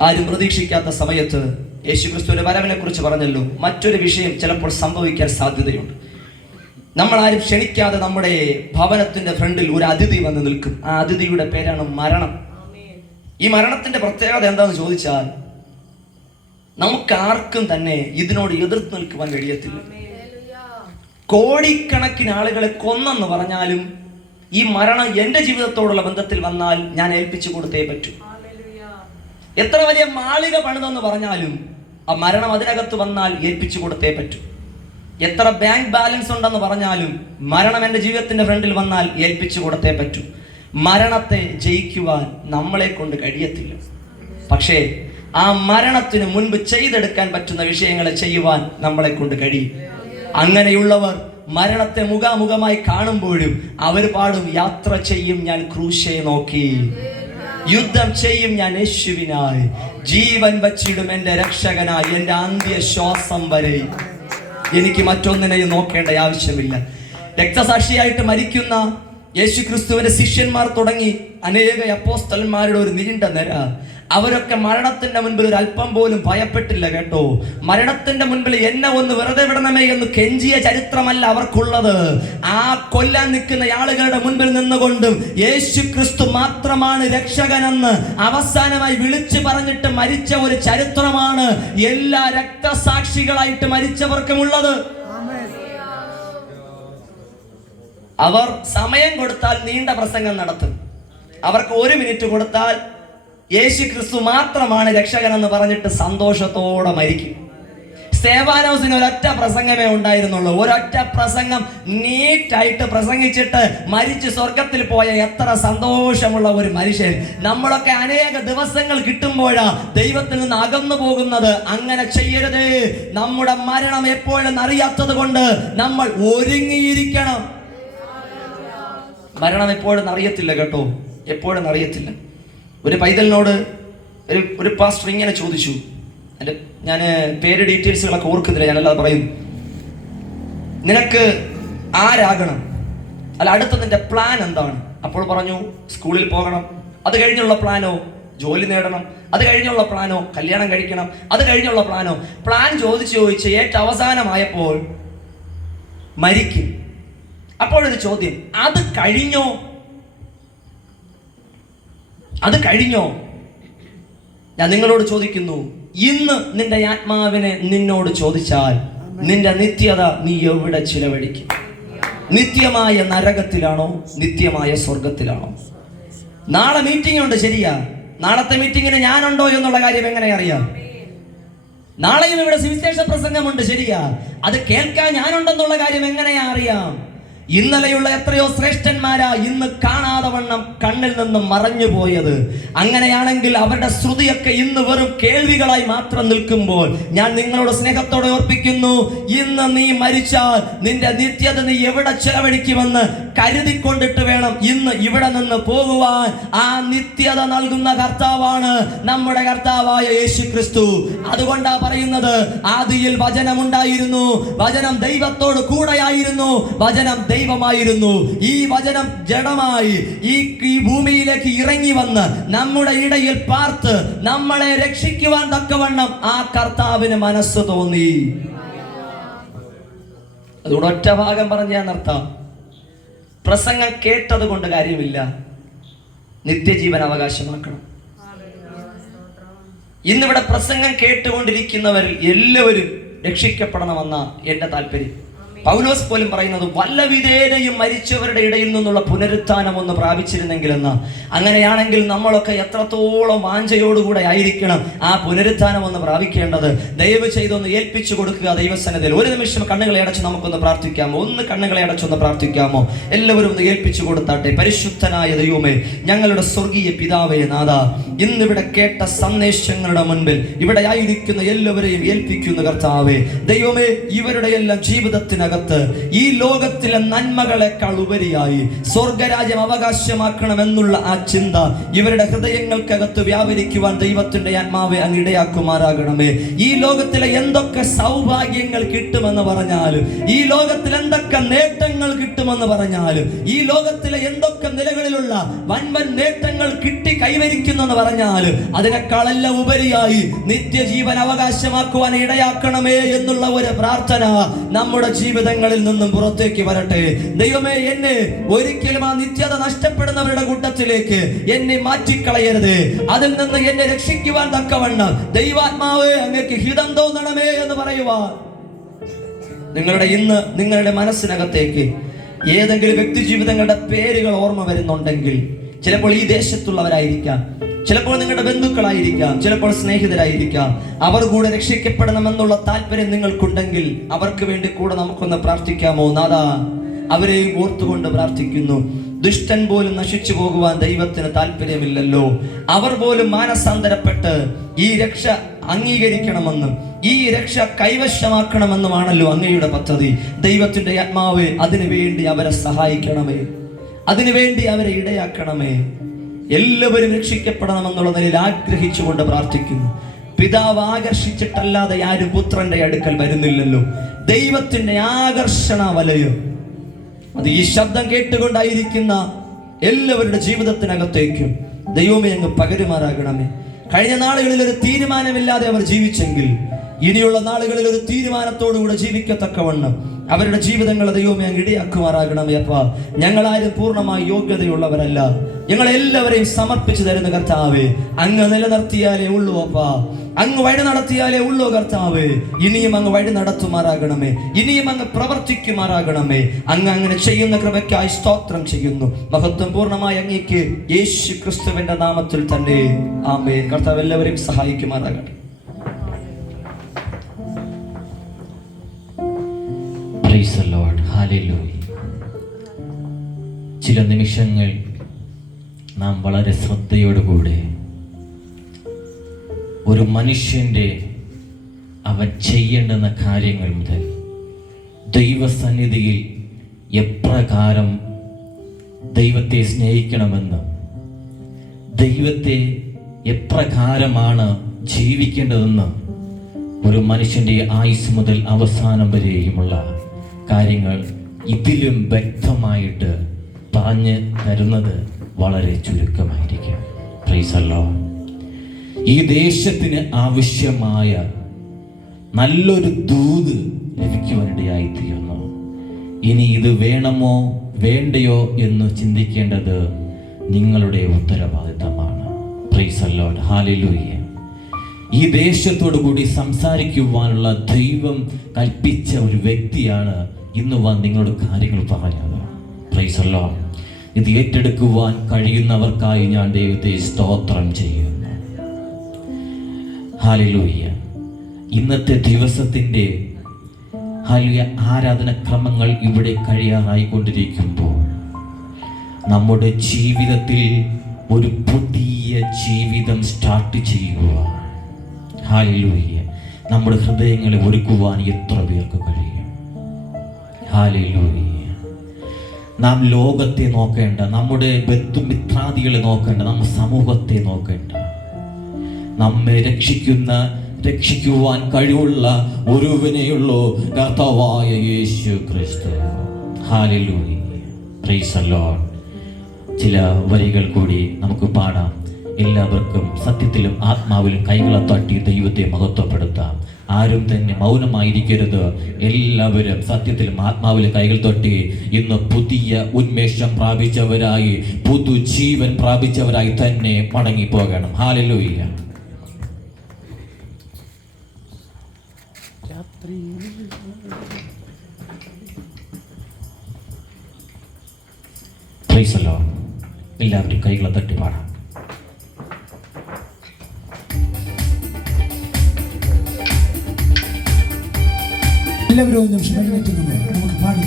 ആരും പ്രതീക്ഷിക്കാത്ത സമയത്ത് യേശു ക്രിസ്തുവിന്റെ വരവിനെ കുറിച്ച് പറഞ്ഞല്ലോ. മറ്റൊരു വിഷയം ചിലപ്പോൾ സംഭവിക്കാൻ സാധ്യതയുണ്ട്. നമ്മൾ ആരും ക്ഷണിക്കാതെ നമ്മുടെ ഭവനത്തിന്റെ ഫ്രണ്ടിൽ ഒരു അതിഥി വന്ന് നിൽക്കും. ആ അതിഥിയുടെ പേരാണ് മരണം. ഈ മരണത്തിന്റെ പ്രത്യേകത എന്താണെന്ന് ചോദിച്ചാൽ നമുക്കാർക്കും തന്നെ ഇതിനോട് എതിർത്ത് നിൽക്കുവാൻ കഴിയത്തില്ല. കോടിക്കണക്കിന് ആളുകളെ കൊന്നെന്ന് പറഞ്ഞാലും ഈ മരണം എന്റെ ജീവിതത്തോടുള്ള ബന്ധത്തിൽ വന്നാൽ ഞാൻ ഏൽപ്പിച്ചു കൊടുത്തേ പറ്റൂ. എത്ര വലിയ മാളിക പണിതെന്ന് പറഞ്ഞാലും ആ മരണം അതിനകത്ത് വന്നാൽ ഏൽപ്പിച്ചു കൊടുത്തേ പറ്റൂ. എത്ര ബാങ്ക് ബാലൻസ് ഉണ്ടെന്ന് പറഞ്ഞാലും മരണം എന്റെ ജീവിതത്തിന്റെ ഫ്രണ്ടിൽ വന്നാൽ ഏൽപ്പിച്ചു കൊടുത്തേ പറ്റൂ. മരണത്തെ ജയിക്കുവാൻ നമ്മളെ കൊണ്ട് കഴിയത്തില്ല. പക്ഷേ ആ മരണത്തിന് മുൻപ് ചെയ്തെടുക്കാൻ പറ്റുന്ന വിഷയങ്ങളെ ചെയ്യുവാൻ നമ്മളെ കൊണ്ട് കഴിയും. അങ്ങനെയുള്ളവർ മരണത്തെ മുഖാമുഖമായി കാണുമ്പോഴും അവർ പാടും, യാത്ര ചെയ്യും ഞാൻ ക്രൂശെ നോക്കി, യുദ്ധം ചെയ്യും ഞാൻ യേശുവിനായി, ജീവൻ വച്ചിടും എന്റെ രക്ഷകനായി, എന്റെ അന്ത്യശ്വാസം വരെ എനിക്ക് മറ്റൊന്നിനെയും നോക്കേണ്ട ആവശ്യമില്ല. രക്തസാക്ഷിയായിട്ട് മരിക്കുന്ന യേശു ക്രിസ്തുവിന്റെ ശിഷ്യന്മാർ തുടങ്ങി അനേക അപ്പോസ്തലന്മാരുടെ ഒരു നീണ്ട നിര, അവരൊക്കെ മരണത്തിന്റെ മുൻപിൽ ഒരു അല്പം പോലും ഭയപ്പെട്ടില്ല കേട്ടോ. മരണത്തിന്റെ മുൻപിൽ എന്നെ ഒന്ന് വെറുതെ വിടണമേ എന്ന് കെഞ്ചിയ ചരിത്രമല്ല അവർക്കുള്ളത്. ആ കൊല്ലാൻ നിൽക്കുന്ന ആളുകളുടെ മുൻപിൽ നിന്നുകൊണ്ടും യേശു ക്രിസ്തു മാത്രമാണ് രക്ഷകനെന്ന് അവസാനമായി വിളിച്ചു പറഞ്ഞിട്ട് മരിച്ച ഒരു ചരിത്രമാണ് എല്ലാ രക്തസാക്ഷികളായിട്ട് മരിച്ചവർക്കുമുള്ളത്. അവർ സമയം കൊടുത്താൽ നീണ്ട പ്രസംഗം നടത്തും. അവർക്ക് 1 മിനിറ്റ് കൊടുത്താൽ യേശു ക്രിസ്തു മാത്രമാണ് രക്ഷകനെന്ന് പറഞ്ഞിട്ട് സന്തോഷത്തോടെ മരിക്കും. സ്തേഫാനോസിന് ഒരൊറ്റ പ്രസംഗമേ ഉണ്ടായിരുന്നുള്ളൂ. ഒരൊറ്റ പ്രസംഗം നീറ്റായിട്ട് പ്രസംഗിച്ചിട്ട് മരിച്ച് സ്വർഗത്തിൽ പോയ എത്ര സന്തോഷമുള്ള ഒരു മനുഷ്യൻ. നമ്മളൊക്കെ അനേക ദിവസങ്ങൾ കിട്ടുമ്പോഴാ ദൈവത്തിൽ നിന്ന് അകന്നു പോകുന്നത്. അങ്ങനെ ചെയ്യരുതേ. നമ്മുടെ മരണം എപ്പോഴും അറിയാത്തത് കൊണ്ട് നമ്മൾ ഒരുങ്ങിയിരിക്കണം. മരണം എപ്പോഴും അറിയത്തില്ല കേട്ടോ, എപ്പോഴും അറിയത്തില്ല. ഒരു പൈതലിനോട് ഒരു പാസ്റ്റർ ഇങ്ങനെ ചോദിച്ചു, ഞാൻ പേര് ഡീറ്റെയിൽസുകളൊക്കെ ഓർക്കുന്നില്ല, ഞാനല്ലാതെ പറയും, നിനക്ക് ആരാകണം, അല്ല അടുത്ത നിന്റെ പ്ലാൻ എന്താണ്? അപ്പോൾ പറഞ്ഞു, സ്കൂളിൽ പോകണം. അത് കഴിഞ്ഞുള്ള പ്ലാനോ ജോലി നേടണം. അത് കഴിഞ്ഞുള്ള പ്ലാനോ കല്യാണം കഴിക്കണം. അത് കഴിഞ്ഞുള്ള പ്ലാനോ പ്ലാൻ ചോദിച്ച് ഏറ്റവും അവസാനമായപ്പോൾ മരിക്കും. അപ്പോഴൊരു ചോദ്യം, അത് കഴിഞ്ഞോ? അത് കഴിഞ്ഞോ? ഞാൻ നിങ്ങളോട് ചോദിക്കുന്നു, ഇന്ന് നിന്റെ ആത്മാവിനെ നിന്നോട് ചോദിച്ചാൽ നിന്റെ നിത്യത നീ എവിടെ ചിലവഴിക്കും? നിത്യമായ നരകത്തിലാണോ നിത്യമായ സ്വർഗത്തിലാണോ? നാളെ മീറ്റിംഗ് ഉണ്ട്, ശരിയാ. നാളത്തെ മീറ്റിങ്ങിന് ഞാനുണ്ടോ എന്നുള്ള കാര്യം എങ്ങനെ അറിയാം? നാളെയും ഇവിടെ സുവിശേഷ പ്രസംഗമുണ്ട്, ശരിയാ. അത് കേൾക്കാൻ ഞാനുണ്ടെന്നുള്ള കാര്യം എങ്ങനെയാ അറിയാം? ഇന്നലെയുള്ള എത്രയോ ശ്രേഷ്ഠന്മാരാ ഇന്ന് കാണാതെ വണ്ണം കണ്ണിൽ നിന്നും മറഞ്ഞു പോയത്. അങ്ങനെയാണെങ്കിൽ അവരുടെ ശ്രുതിയൊക്കെ ഇന്ന് വെറും കേൾവികളായി മാത്രം നിൽക്കുമ്പോൾ ഞാൻ നിങ്ങളോട് സ്നേഹത്തോടെ ഓർപ്പിക്കുന്നു, ഇന്ന് നീ മരിച്ചാൽ നിന്റെ നിത്യത നീ എവിടെ ചെലവഴിക്കുമെന്ന് കരുതിക്കൊണ്ടിട്ട് വേണം ഇന്ന് ഇവിടെ നിന്ന് പോകുവാൻ. ആ നിത്യത നൽകുന്ന കർത്താവാണ് നമ്മുടെ കർത്താവായ യേശു ക്രിസ്തു. അതുകൊണ്ടാ പറയുന്നത്, ആദിയിൽ വചനമുണ്ടായിരുന്നു, വചനം ദൈവത്തോട് കൂടെയായിരുന്നു, വചനം ദൈവമായിരുന്നു. ഈ വചനം ജഡമായി ഈ ഭൂമിയിലേക്ക് ഇറങ്ങി വന്ന് നമ്മുടെ ഇടയിൽ പാർത്ത് നമ്മളെ രക്ഷിക്കുവാൻ തക്കവണ്ണം ആ കർത്താവിന് മനസ്സ് തോന്നി. അതുകൊണ്ട് ഒറ്റ ഭാഗം പറഞ്ഞ നിർത്താം. പ്രസംഗം കേട്ടത് കൊണ്ട് കാര്യമില്ല, നിത്യജീവൻ അവകാശമാക്കണം. ഇന്നിവിടെ പ്രസംഗം കേട്ടുകൊണ്ടിരിക്കുന്നവരിൽ എല്ലാവരും രക്ഷിക്കപ്പെടണമെന്ന എന്റെ താല്പര്യം. പൗലോസ് പോലും പറയുന്നത്, വല്ല വിധേനയും മരിച്ചവരുടെ ഇടയിൽ നിന്നുള്ള പുനരുത്ഥാനം ഒന്ന് പ്രാപിച്ചിരുന്നെങ്കിലെന്ന്. അങ്ങനെയാണെങ്കിൽ നമ്മളൊക്കെ എത്രത്തോളം വാഞ്ചയോടുകൂടെ ആയിരിക്കണം ആ പുനരുത്ഥാനം ഒന്ന് പ്രാപിക്കേണ്ടത്. ദയവ് ചെയ്തൊന്ന് ഏൽപ്പിച്ചു കൊടുക്കുക ദൈവസന്നിധിയിൽ. ഒരു നിമിഷം കണ്ണുകളെ അടച്ച് നമുക്കൊന്ന് പ്രാർത്ഥിക്കാമോ? കണ്ണുകളെ അടച്ചൊന്ന് പ്രാർത്ഥിക്കാമോ? എല്ലാവരും ഒന്ന് ഏൽപ്പിച്ചു കൊടുത്താട്ടെ. പരിശുദ്ധനായ ദൈവമേ, ഞങ്ങളുടെ സ്വർഗീയ പിതാവേ, നാഥ, ഇന്നിവിടെ കേട്ട സന്ദേശങ്ങളുടെ മുൻപിൽ ഇവിടെ ആയിരിക്കുന്ന എല്ലാവരെയും ഏൽപ്പിക്കുന്ന കർത്താവേ, ദൈവമേ, ഇവരുടെ എല്ലാം ജീവിതത്തിനകത്ത് ഈ ലോകത്തിലെ നന്മകളെക്കാൾ ഉപരിയായി സ്വർഗരാജ്യം അവകാശമാക്കണമെന്നുള്ള ആ ചിന്ത ഇവരുടെ ഹൃദയങ്ങൾക്കകത്ത് വ്യാപരിക്കുവാൻ ദൈവത്തിന്റെ ആത്മാവെ അങ്ങ് ഇടയാക്കുമാറാകണമേ. ഈ ലോകത്തിലെ എന്തൊക്കെ സൗഭാഗ്യങ്ങൾ കിട്ടുമെന്ന് പറഞ്ഞാലും, ഈ ലോകത്തിൽ എന്തൊക്കെ നേട്ടങ്ങൾ കിട്ടുമെന്ന് പറഞ്ഞാലും, ഈ ലോകത്തിലെ എന്തൊക്കെ നിലകളിലുള്ള വൻവൻ നേട്ടങ്ങൾ കിട്ടി കൈവരിക്കുന്നെന്ന് പറഞ്ഞാലും, അതിനേക്കാളെല്ലാം ഉപരിയായി നിത്യജീവൻ അവകാശമാക്കുവാൻ ഇടയാക്കണമേ എന്നുള്ള ഒരു പ്രാർത്ഥന നമ്മുടെ ജീവിതങ്ങളിൽ നിന്നും പുറത്തേക്ക് വരട്ടെ. ദൈവമേ, എന്നെ ഒരിക്കലും ആ നിത്യത നഷ്ടപ്പെടുന്നവരുടെ കൂട്ടത്തിലേക്ക് എന്നെ മാറ്റിക്കളയരുത്. അതിൽ നിന്ന് എന്നെ രക്ഷിക്കുവാൻ തക്കവണ്ണം ദൈവാത്മാവേ അങ്ങേക്ക് ഹിതം തോന്നണമേ എന്ന് പറയുവാൻ നിങ്ങളുടെ മനസ്സിനകത്തേക്ക് ഏതെങ്കിലും വ്യക്തി ജീവിതങ്ങളുടെ പേരുകൾ ഓർമ്മ വരുന്നുണ്ടെങ്കിൽ, ചിലപ്പോൾ ഈ ദേശത്തുള്ളവരായിരിക്കാം, ചിലപ്പോൾ നിങ്ങളുടെ ബന്ധുക്കളായിരിക്കാം, ചിലപ്പോൾ സ്നേഹിതരായിരിക്കാം, അവർ കൂടെ രക്ഷിക്കപ്പെടണമെന്നുള്ള താല്പര്യം നിങ്ങൾക്കുണ്ടെങ്കിൽ അവർക്ക് വേണ്ടി കൂടെ നമുക്കൊന്ന് പ്രാർത്ഥിക്കാമോ? നാഥാ, അവരെയും ഓർത്തുകൊണ്ട് പ്രാർത്ഥിക്കുന്നു. ദുഷ്ടൻ പോലും നശിച്ചു പോകുവാൻ ദൈവത്തിന് താല്പര്യമില്ലല്ലോ. അവർ പോലും മാനസാന്തരപ്പെട്ട് ഈ രക്ഷ അംഗീകരിക്കണമെന്നും ഈ രക്ഷ കൈവശമാക്കണമെന്നുമാണല്ലോ അങ്ങയുടെ പദ്ധതി. ദൈവത്തിന്റെ ആത്മാവേ, അതിനുവേണ്ടി അവരെ സഹായിക്കണമേ, അതിനുവേണ്ടി അവരെ ഇടയാക്കണമേ. എല്ലാവരും രക്ഷിക്കപ്പെടണമെന്നുള്ള നിലയിൽ ആഗ്രഹിച്ചുകൊണ്ട് പ്രാർത്ഥിക്കുന്നു. പിതാവ് ആകർഷിച്ചിട്ടല്ലാതെ ആരും പുത്രന്റെ അടുക്കൽ വരുന്നില്ലല്ലോ. ദൈവത്തിന്റെ ആകർഷണ വലയം അത് ഈ ശബ്ദം കേട്ടുകൊണ്ടായിരിക്കുന്ന എല്ലാവരുടെ ജീവിതത്തിനകത്തേക്കും ദൈവമേ അങ്ങ് പകരുമാറാകണമേ. കഴിഞ്ഞ നാളുകളിൽ ഒരു തീരുമാനമില്ലാതെ അവർ ജീവിച്ചെങ്കിൽ ഇനിയുള്ള നാളുകളിൽ ഒരു തീരുമാനത്തോടുകൂടെ ജീവിക്കത്തക്കവണ്ണം അവരുടെ ജീവിതങ്ങളെ ദൈവമേ അങ്ങ് ഇടയാക്കുമാറാകണമേ. അപ്പാ, ഞങ്ങളാരും പൂർണ്ണമായി യോഗ്യതയുള്ളവരല്ല. ഞങ്ങളെല്ലാവരെയും സമർപ്പിച്ചു തരുന്ന കർത്താവേ, അങ്ങ് നിലനിർത്തിയാലേ ഉള്ളൂ. അപ്പാ, അങ്ങ് വഴി നടത്തിയാലേ ഉള്ളൂ കർത്താവേ. ഇനിയും അങ്ങ് വഴി നടത്തുമാറാകണമേ, ഇനിയും അങ്ങ് പ്രവർത്തിക്കുമാറാകണമേ. അങ്ങ് അങ്ങനെ ചെയ്യുന്ന കൃപയ്ക്കായി സ്തോത്രം ചെയ്യുന്നു. മഹത്വം പൂർണ്ണമായി അങ്ങേക്ക് യേശു ക്രിസ്തുവിന്റെ നാമത്തിൽ തന്നെ ആമേൻ. കർത്താവ് എല്ലാവരെയും സഹായിക്കുമാറാകട്ടെ. ചില നിമിഷങ്ങൾ നാം വളരെ ശ്രദ്ധയോടുകൂടെ ഒരു മനുഷ്യൻ്റെ അവൻ ചെയ്യേണ്ടുന്ന കാര്യങ്ങൾ മുതൽ ദൈവസന്നിധിയിൽ എപ്രകാരം ദൈവത്തെ സ്നേഹിക്കണമെന്ന്, ദൈവത്തെ എപ്രകാരമാണ് ജീവിക്കേണ്ടതെന്ന് ഒരു മനുഷ്യൻ്റെ ആയുസ് മുതൽ അവസാനം വരെയുമുള്ള കാര്യങ്ങൾ ഇതിലും വ്യക്തമായിട്ട് പറഞ്ഞു തരുന്നത് വളരെ ചുരുക്കമായിരിക്കും. Praise the Lord. ഈ ദേശത്തിന് ആവശ്യമായ നല്ലൊരു ദൂത് ലഭിക്കുവാനിടയായി തീർന്നു. ഇനി ഇത് വേണമോ വേണ്ടയോ എന്ന് ചിന്തിക്കേണ്ടത് നിങ്ങളുടെ ഉത്തരവാദിത്തമാണ്. Praise the Lord. ഹല്ലേലൂയ. ഈ ദേശത്തോടു കൂടി സംസാരിക്കുവാനുള്ള ദൈവം കൽപ്പിച്ച ഒരു വ്യക്തിയാണ് ഇന്ന് നിങ്ങളോട് കാര്യങ്ങൾ പറഞ്ഞത്. Praise the Lord. ഇത് ഏറ്റെടുക്കുവാൻ കഴിയുന്നവർക്കായി ഞാൻ ദൈവത്തെ സ്തോത്രം ചെയ്യുന്നു. ഹല്ലേലൂയ. ഇന്നത്തെ ദിവസത്തിൻ്റെ ഹല്ലേലൂയ, ആരാധനക്രമങ്ങൾ ഇവിടെ കഴിയാറായിക്കൊണ്ടിരിക്കുമ്പോൾ നമ്മുടെ ജീവിതത്തിൽ ഒരു പുതിയ ജീവിതം സ്റ്റാർട്ട് ചെയ്യുക. ഹല്ലേലൂയ, നമ്മുടെ ഹൃദയങ്ങളെ ഒരുക്കുവാൻ എത്ര പേർക്ക് കഴിയും? ഹല്ലേലൂയ. നാം ലോകത്തെ നോക്കേണ്ട, നമ്മുടെ ബന്ധുമിത്രാദികളെ നോക്കേണ്ട, നമ്മുടെ സമൂഹത്തെ നോക്കേണ്ട. നമ്മെ രക്ഷിക്കുവാൻ കഴിവുള്ള ഒരുവനെയുള്ളൂ, കർത്താവായ യേശു ക്രിസ്തു. Hallelujah, praise the Lord. ചില വരികൾ കൂടി നമുക്ക് പാടാം. എല്ലാവർക്കും സത്യത്തിലും ആത്മാവിലും കൈകളെ തട്ടി ദൈവത്തെ മഹത്വപ്പെടുത്താം. ആരും തന്നെ മൗനമായിരിക്കരുത്. എല്ലാവരും സത്യത്തിലും ആത്മാവിലും കൈകൾ തൊട്ടി ഇന്ന് പുതിയ ഉന്മേഷം പ്രാപിച്ചവരായി, പുതുജീവൻ പ്രാപിച്ചവരായി തന്നെ മടങ്ങിപ്പോകണം. ഹല്ലേലൂയ. Praise the Lord. എല്ലാവരും കൈകളെ തട്ടി പാടാം. എല്ലാവരും ഒരു നിമിഷം എഴുന്നേറ്റ് നമുക്ക് പാടി